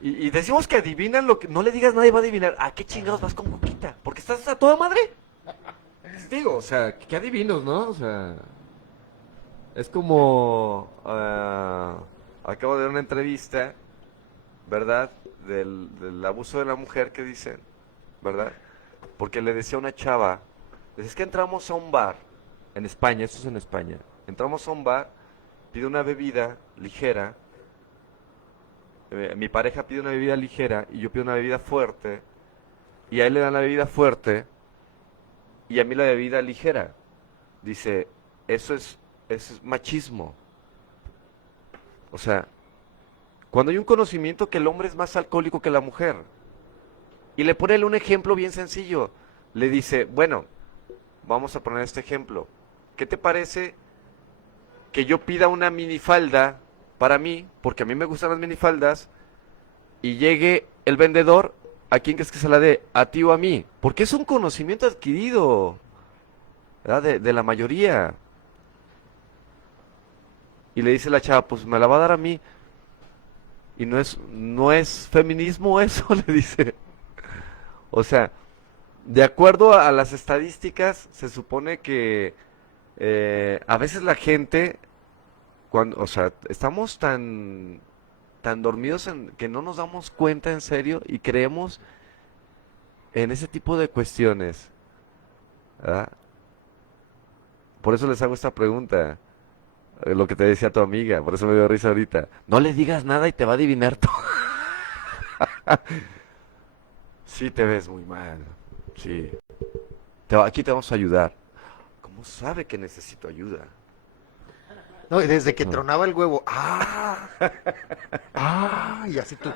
Y decimos que adivinan lo que... No le digas, nadie va a adivinar. ¿A qué chingados vas con Coquita? ¿Porque estás a toda madre? Digo, o sea, ¿qué adivinos, no? O sea... Es como... acabo de ver una entrevista, ¿verdad? Del abuso de la mujer que dicen, ¿verdad? Porque le decía a una chava, es que entramos a un bar, en España, esto es en España, entramos a un bar, pide una bebida ligera, mi pareja pide una bebida ligera y yo pido una bebida fuerte, y a él le dan la bebida fuerte y a mí la bebida ligera. Dice, eso es machismo. O sea, cuando hay un conocimiento que el hombre es más alcohólico que la mujer, y le pone un ejemplo bien sencillo, le dice, bueno, vamos a poner este ejemplo, ¿qué te parece que yo pida una minifalda para mí, porque a mí me gustan las minifaldas, y llegue el vendedor, ¿a quién crees que se la dé? ¿A ti o a mí? Porque es un conocimiento adquirido, ¿verdad? De la mayoría. Y le dice la chava, pues me la va a dar a mí. Y no es feminismo eso, le dice. O sea, de acuerdo a las estadísticas, se supone que a veces la gente, o sea, estamos tan dormidos que no nos damos cuenta en serio y creemos en ese tipo de cuestiones, ¿verdad? Por eso les hago esta pregunta, lo que te decía tu amiga, por eso me dio risa ahorita. No le digas nada y te va a adivinar todo. Sí, te ves muy mal. Sí. Aquí te vamos a ayudar. ¿Cómo sabe que necesito ayuda? No, y desde que tronaba el huevo, y así tú,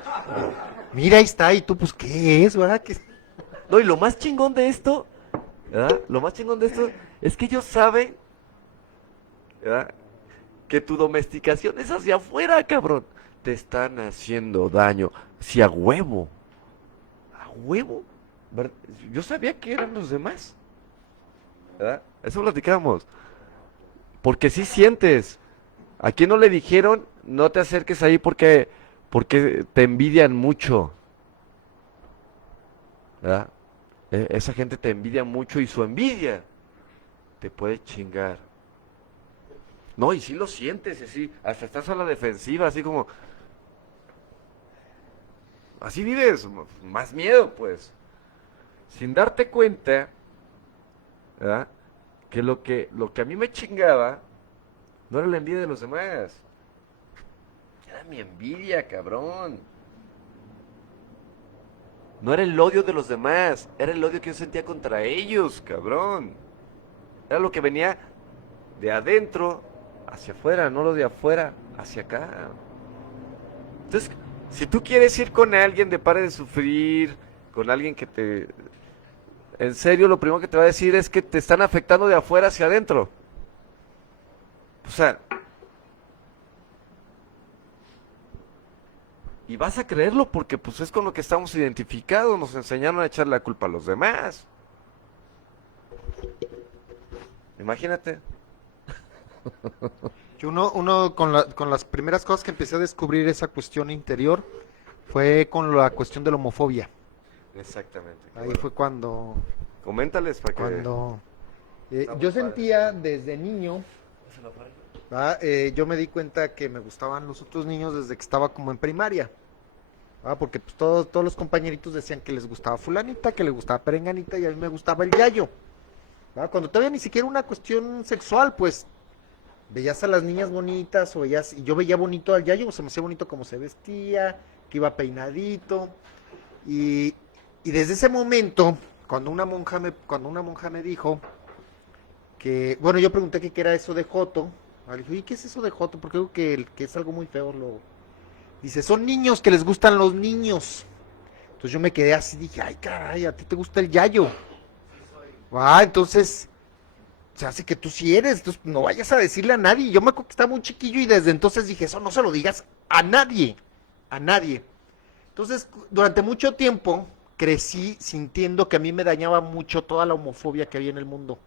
mira, ahí está, y tú, pues, ¿qué es, verdad? No, y lo más chingón de esto, ¿verdad? Lo más chingón de esto es que ellos saben, ¿verdad? Que tu domesticación es hacia afuera, cabrón. Te están haciendo daño. Si a huevo, ¿verdad? Yo sabía que eran los demás, ¿verdad? Eso platicamos. Porque si sientes, a quien no le dijeron, no te acerques ahí porque te envidian mucho, ¿verdad? Esa gente te envidia mucho y su envidia te puede chingar. No, y si lo sientes, así, hasta estás a la defensiva, así como... Así vives, más miedo, pues. Sin darte cuenta, ¿verdad? Que lo que a mí me chingaba no era la envidia de los demás. Era mi envidia, cabrón. No era el odio de los demás, era el odio que yo sentía contra ellos, cabrón. Era lo que venía de adentro hacia afuera, no lo de afuera hacia acá. Entonces, si tú quieres ir con alguien de pare de sufrir, con alguien que te... En serio, lo primero que te va a decir es que te están afectando de afuera hacia adentro. O sea... Y vas a creerlo porque pues es con lo que estamos identificados, nos enseñaron a echar la culpa a los demás. Imagínate. Que uno con las primeras cosas que empecé a descubrir esa cuestión interior fue con la cuestión de la homofobia. Exactamente. Ahí fue cuando Coméntales para que... yo sentía desde niño, yo me di cuenta que me gustaban los otros niños desde que estaba como en primaria, porque pues todos los compañeritos decían que les gustaba fulanita, que les gustaba perenganita y a mí me gustaba el yayo. Cuando todavía ni siquiera una cuestión sexual, pues veías a las niñas bonitas y yo veía bonito al yayo, se me hacía bonito cómo se vestía, que iba peinadito y desde ese momento, cuando una monja me dijo que, bueno, yo pregunté qué era eso de joto, le dije, ¿y qué es eso de joto? Porque digo que es algo muy feo. Dice, son niños que les gustan los niños. Entonces yo me quedé así, dije, ay caray, a ti te gusta el yayo. Entonces, se hace que tú sí eres, entonces no vayas a decirle a nadie. Yo me acuerdo que estaba muy chiquillo y desde entonces dije, eso no se lo digas a nadie. Entonces, durante mucho tiempo crecí sintiendo que a mí me dañaba mucho toda la homofobia que había en el mundo.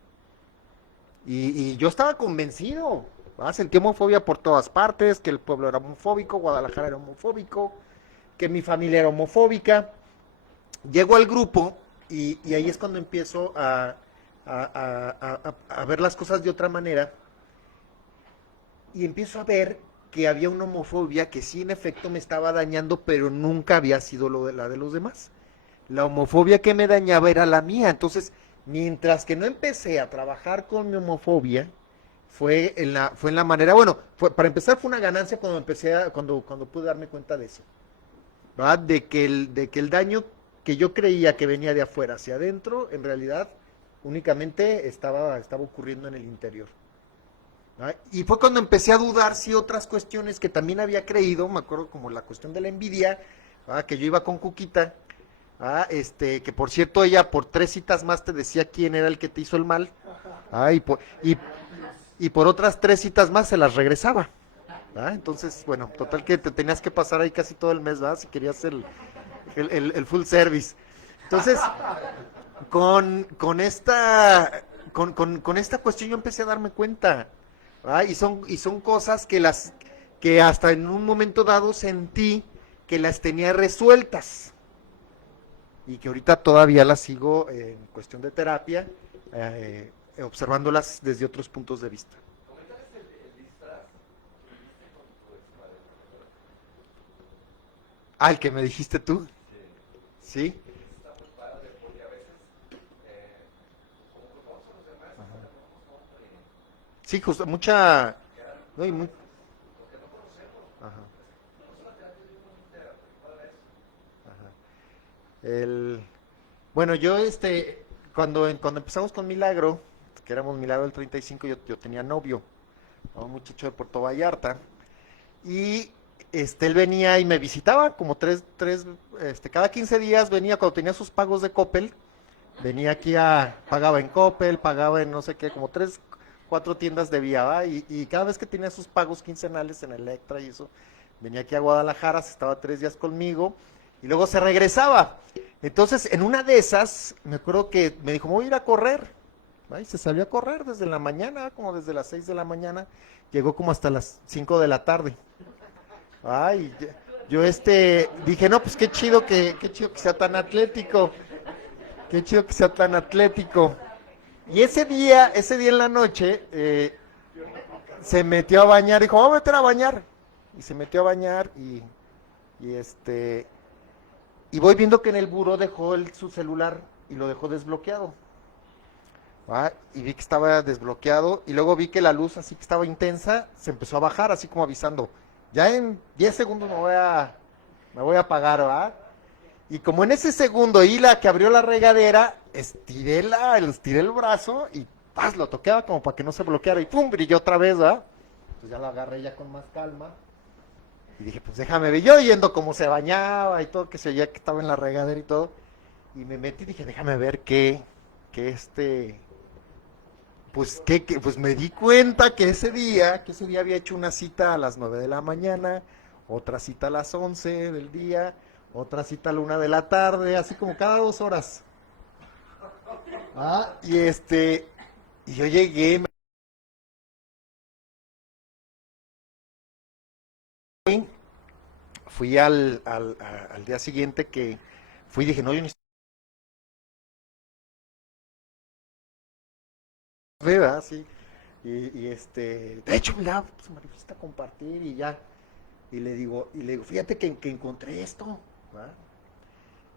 Y yo estaba convencido, ¿verdad? Sentí homofobia por todas partes, que el pueblo era homofóbico, Guadalajara era homofóbico, que mi familia era homofóbica. Llego al grupo y ahí es cuando empiezo a ver las cosas de otra manera y empiezo a ver que había una homofobia que sí en efecto me estaba dañando, pero nunca había sido la de los demás. La homofobia que me dañaba era la mía. Entonces, mientras que no empecé a trabajar con mi homofobia, fue en la manera, bueno, para empezar fue una ganancia cuando pude darme cuenta de eso, ¿verdad? De que el daño que yo creía que venía de afuera hacia adentro, en realidad únicamente estaba ocurriendo en el interior. ¿Ah? Y fue cuando empecé a dudar si otras cuestiones que también había creído, me acuerdo como la cuestión de la envidia, que yo iba con Cuquita, que por cierto ella por 3 citas más te decía quién era el que te hizo el mal, y por otras 3 citas más se las regresaba. Entonces, bueno, total que te tenías que pasar ahí casi todo el mes, ¿verdad? Si querías el full service. Entonces, con esta cuestión yo empecé a darme cuenta. Y son cosas que hasta en un momento dado sentí que las tenía resueltas y que ahorita todavía las sigo en cuestión de terapia, observándolas desde otros puntos de vista. El que me dijiste tú. Sí. Sí, justo, mucha... No, y muy... Ajá. Ajá. Bueno, yo cuando empezamos con Milagro, que éramos Milagro del 35, yo tenía novio, un muchacho de Puerto Vallarta, y él venía y me visitaba como cada 15 días venía cuando tenía sus pagos de Coppel, venía aquí pagaba en Coppel, pagaba en no sé qué, como 4 tiendas de vía, y cada vez que tenía sus pagos quincenales en Electra y eso, venía aquí a Guadalajara, se estaba 3 días conmigo, y luego se regresaba. Entonces, en una de esas, me acuerdo que me dijo, voy a ir a correr, y se salió a correr desde la mañana, como desde las 6 de la mañana, llegó como hasta las 5 de la tarde. Yo dije, no, pues qué chido que sea tan atlético, qué chido que sea tan atlético. Y ese día en la noche, se metió a bañar, dijo, vamos a meter a bañar. Y se metió a bañar y voy viendo que en el buró dejó su celular y lo dejó desbloqueado. Y vi que estaba desbloqueado y luego vi que la luz así que estaba intensa, se empezó a bajar así como avisando, ya en 10 segundos me voy a apagar, ¿verdad? Y como en ese segundo y la que abrió la regadera, estiré el brazo y lo toqueaba como para que no se bloqueara y ¡pum! Brilló otra vez, ¿verdad? Entonces ya lo agarré ya con más calma y dije, pues déjame ver, yo oyendo cómo se bañaba y todo, que se oía que estaba en la regadera y todo, y me metí y dije, déjame ver pues me di cuenta que ese día había hecho una cita a las 9 de la mañana, otra cita a las 11 del día, otra cita a la 1 de la tarde, así como cada 2 horas. Y yo llegué, fui al día siguiente que fui y dije, no, yo ni ¿verdad? Sí. De hecho, mira, pues me fuiste a compartir y ya. Y le digo, fíjate que encontré esto, ¿verdad?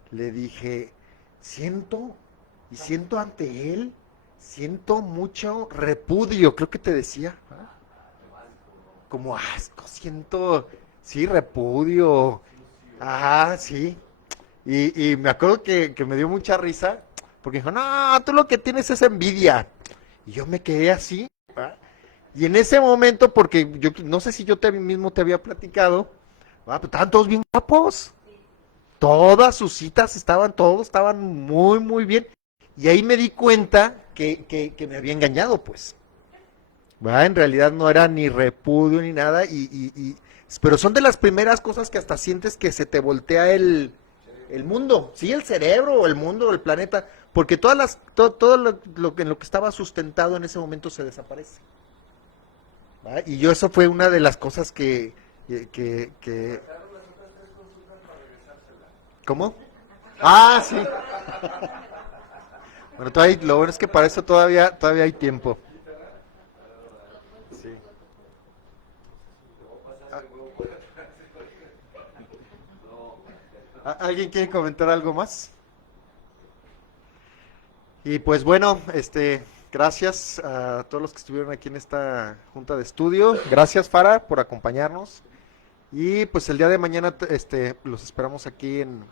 Le dije, siento ante él, siento mucho repudio, creo que te decía, ¿verdad? Como asco, siento, sí, repudio, sí. Y me acuerdo que me dio mucha risa, porque dijo, no, tú lo que tienes es envidia. Y yo me quedé así, ¿verdad? Y en ese momento, porque yo no sé si yo mismo te había platicado, pero estaban todos bien guapos. Todas sus citas todos estaban muy, muy bien. Y ahí me di cuenta que me había engañado, pues. ¿Verdad? En realidad no era ni repudio ni nada. Pero son de las primeras cosas que hasta sientes que se te voltea el mundo. Sí, el cerebro, o el mundo, o el planeta. porque todo en lo que estaba sustentado en ese momento se desaparece. ¿Va? Y yo eso fue una de las cosas que... ¿Cómo? Ah, sí. Bueno, lo bueno es que para eso todavía hay tiempo. Sí. ¿Alguien quiere comentar algo más? Y pues bueno, gracias a todos los que estuvieron aquí en esta junta de estudio. Gracias, Fara, por acompañarnos. Y pues el día de mañana los esperamos aquí en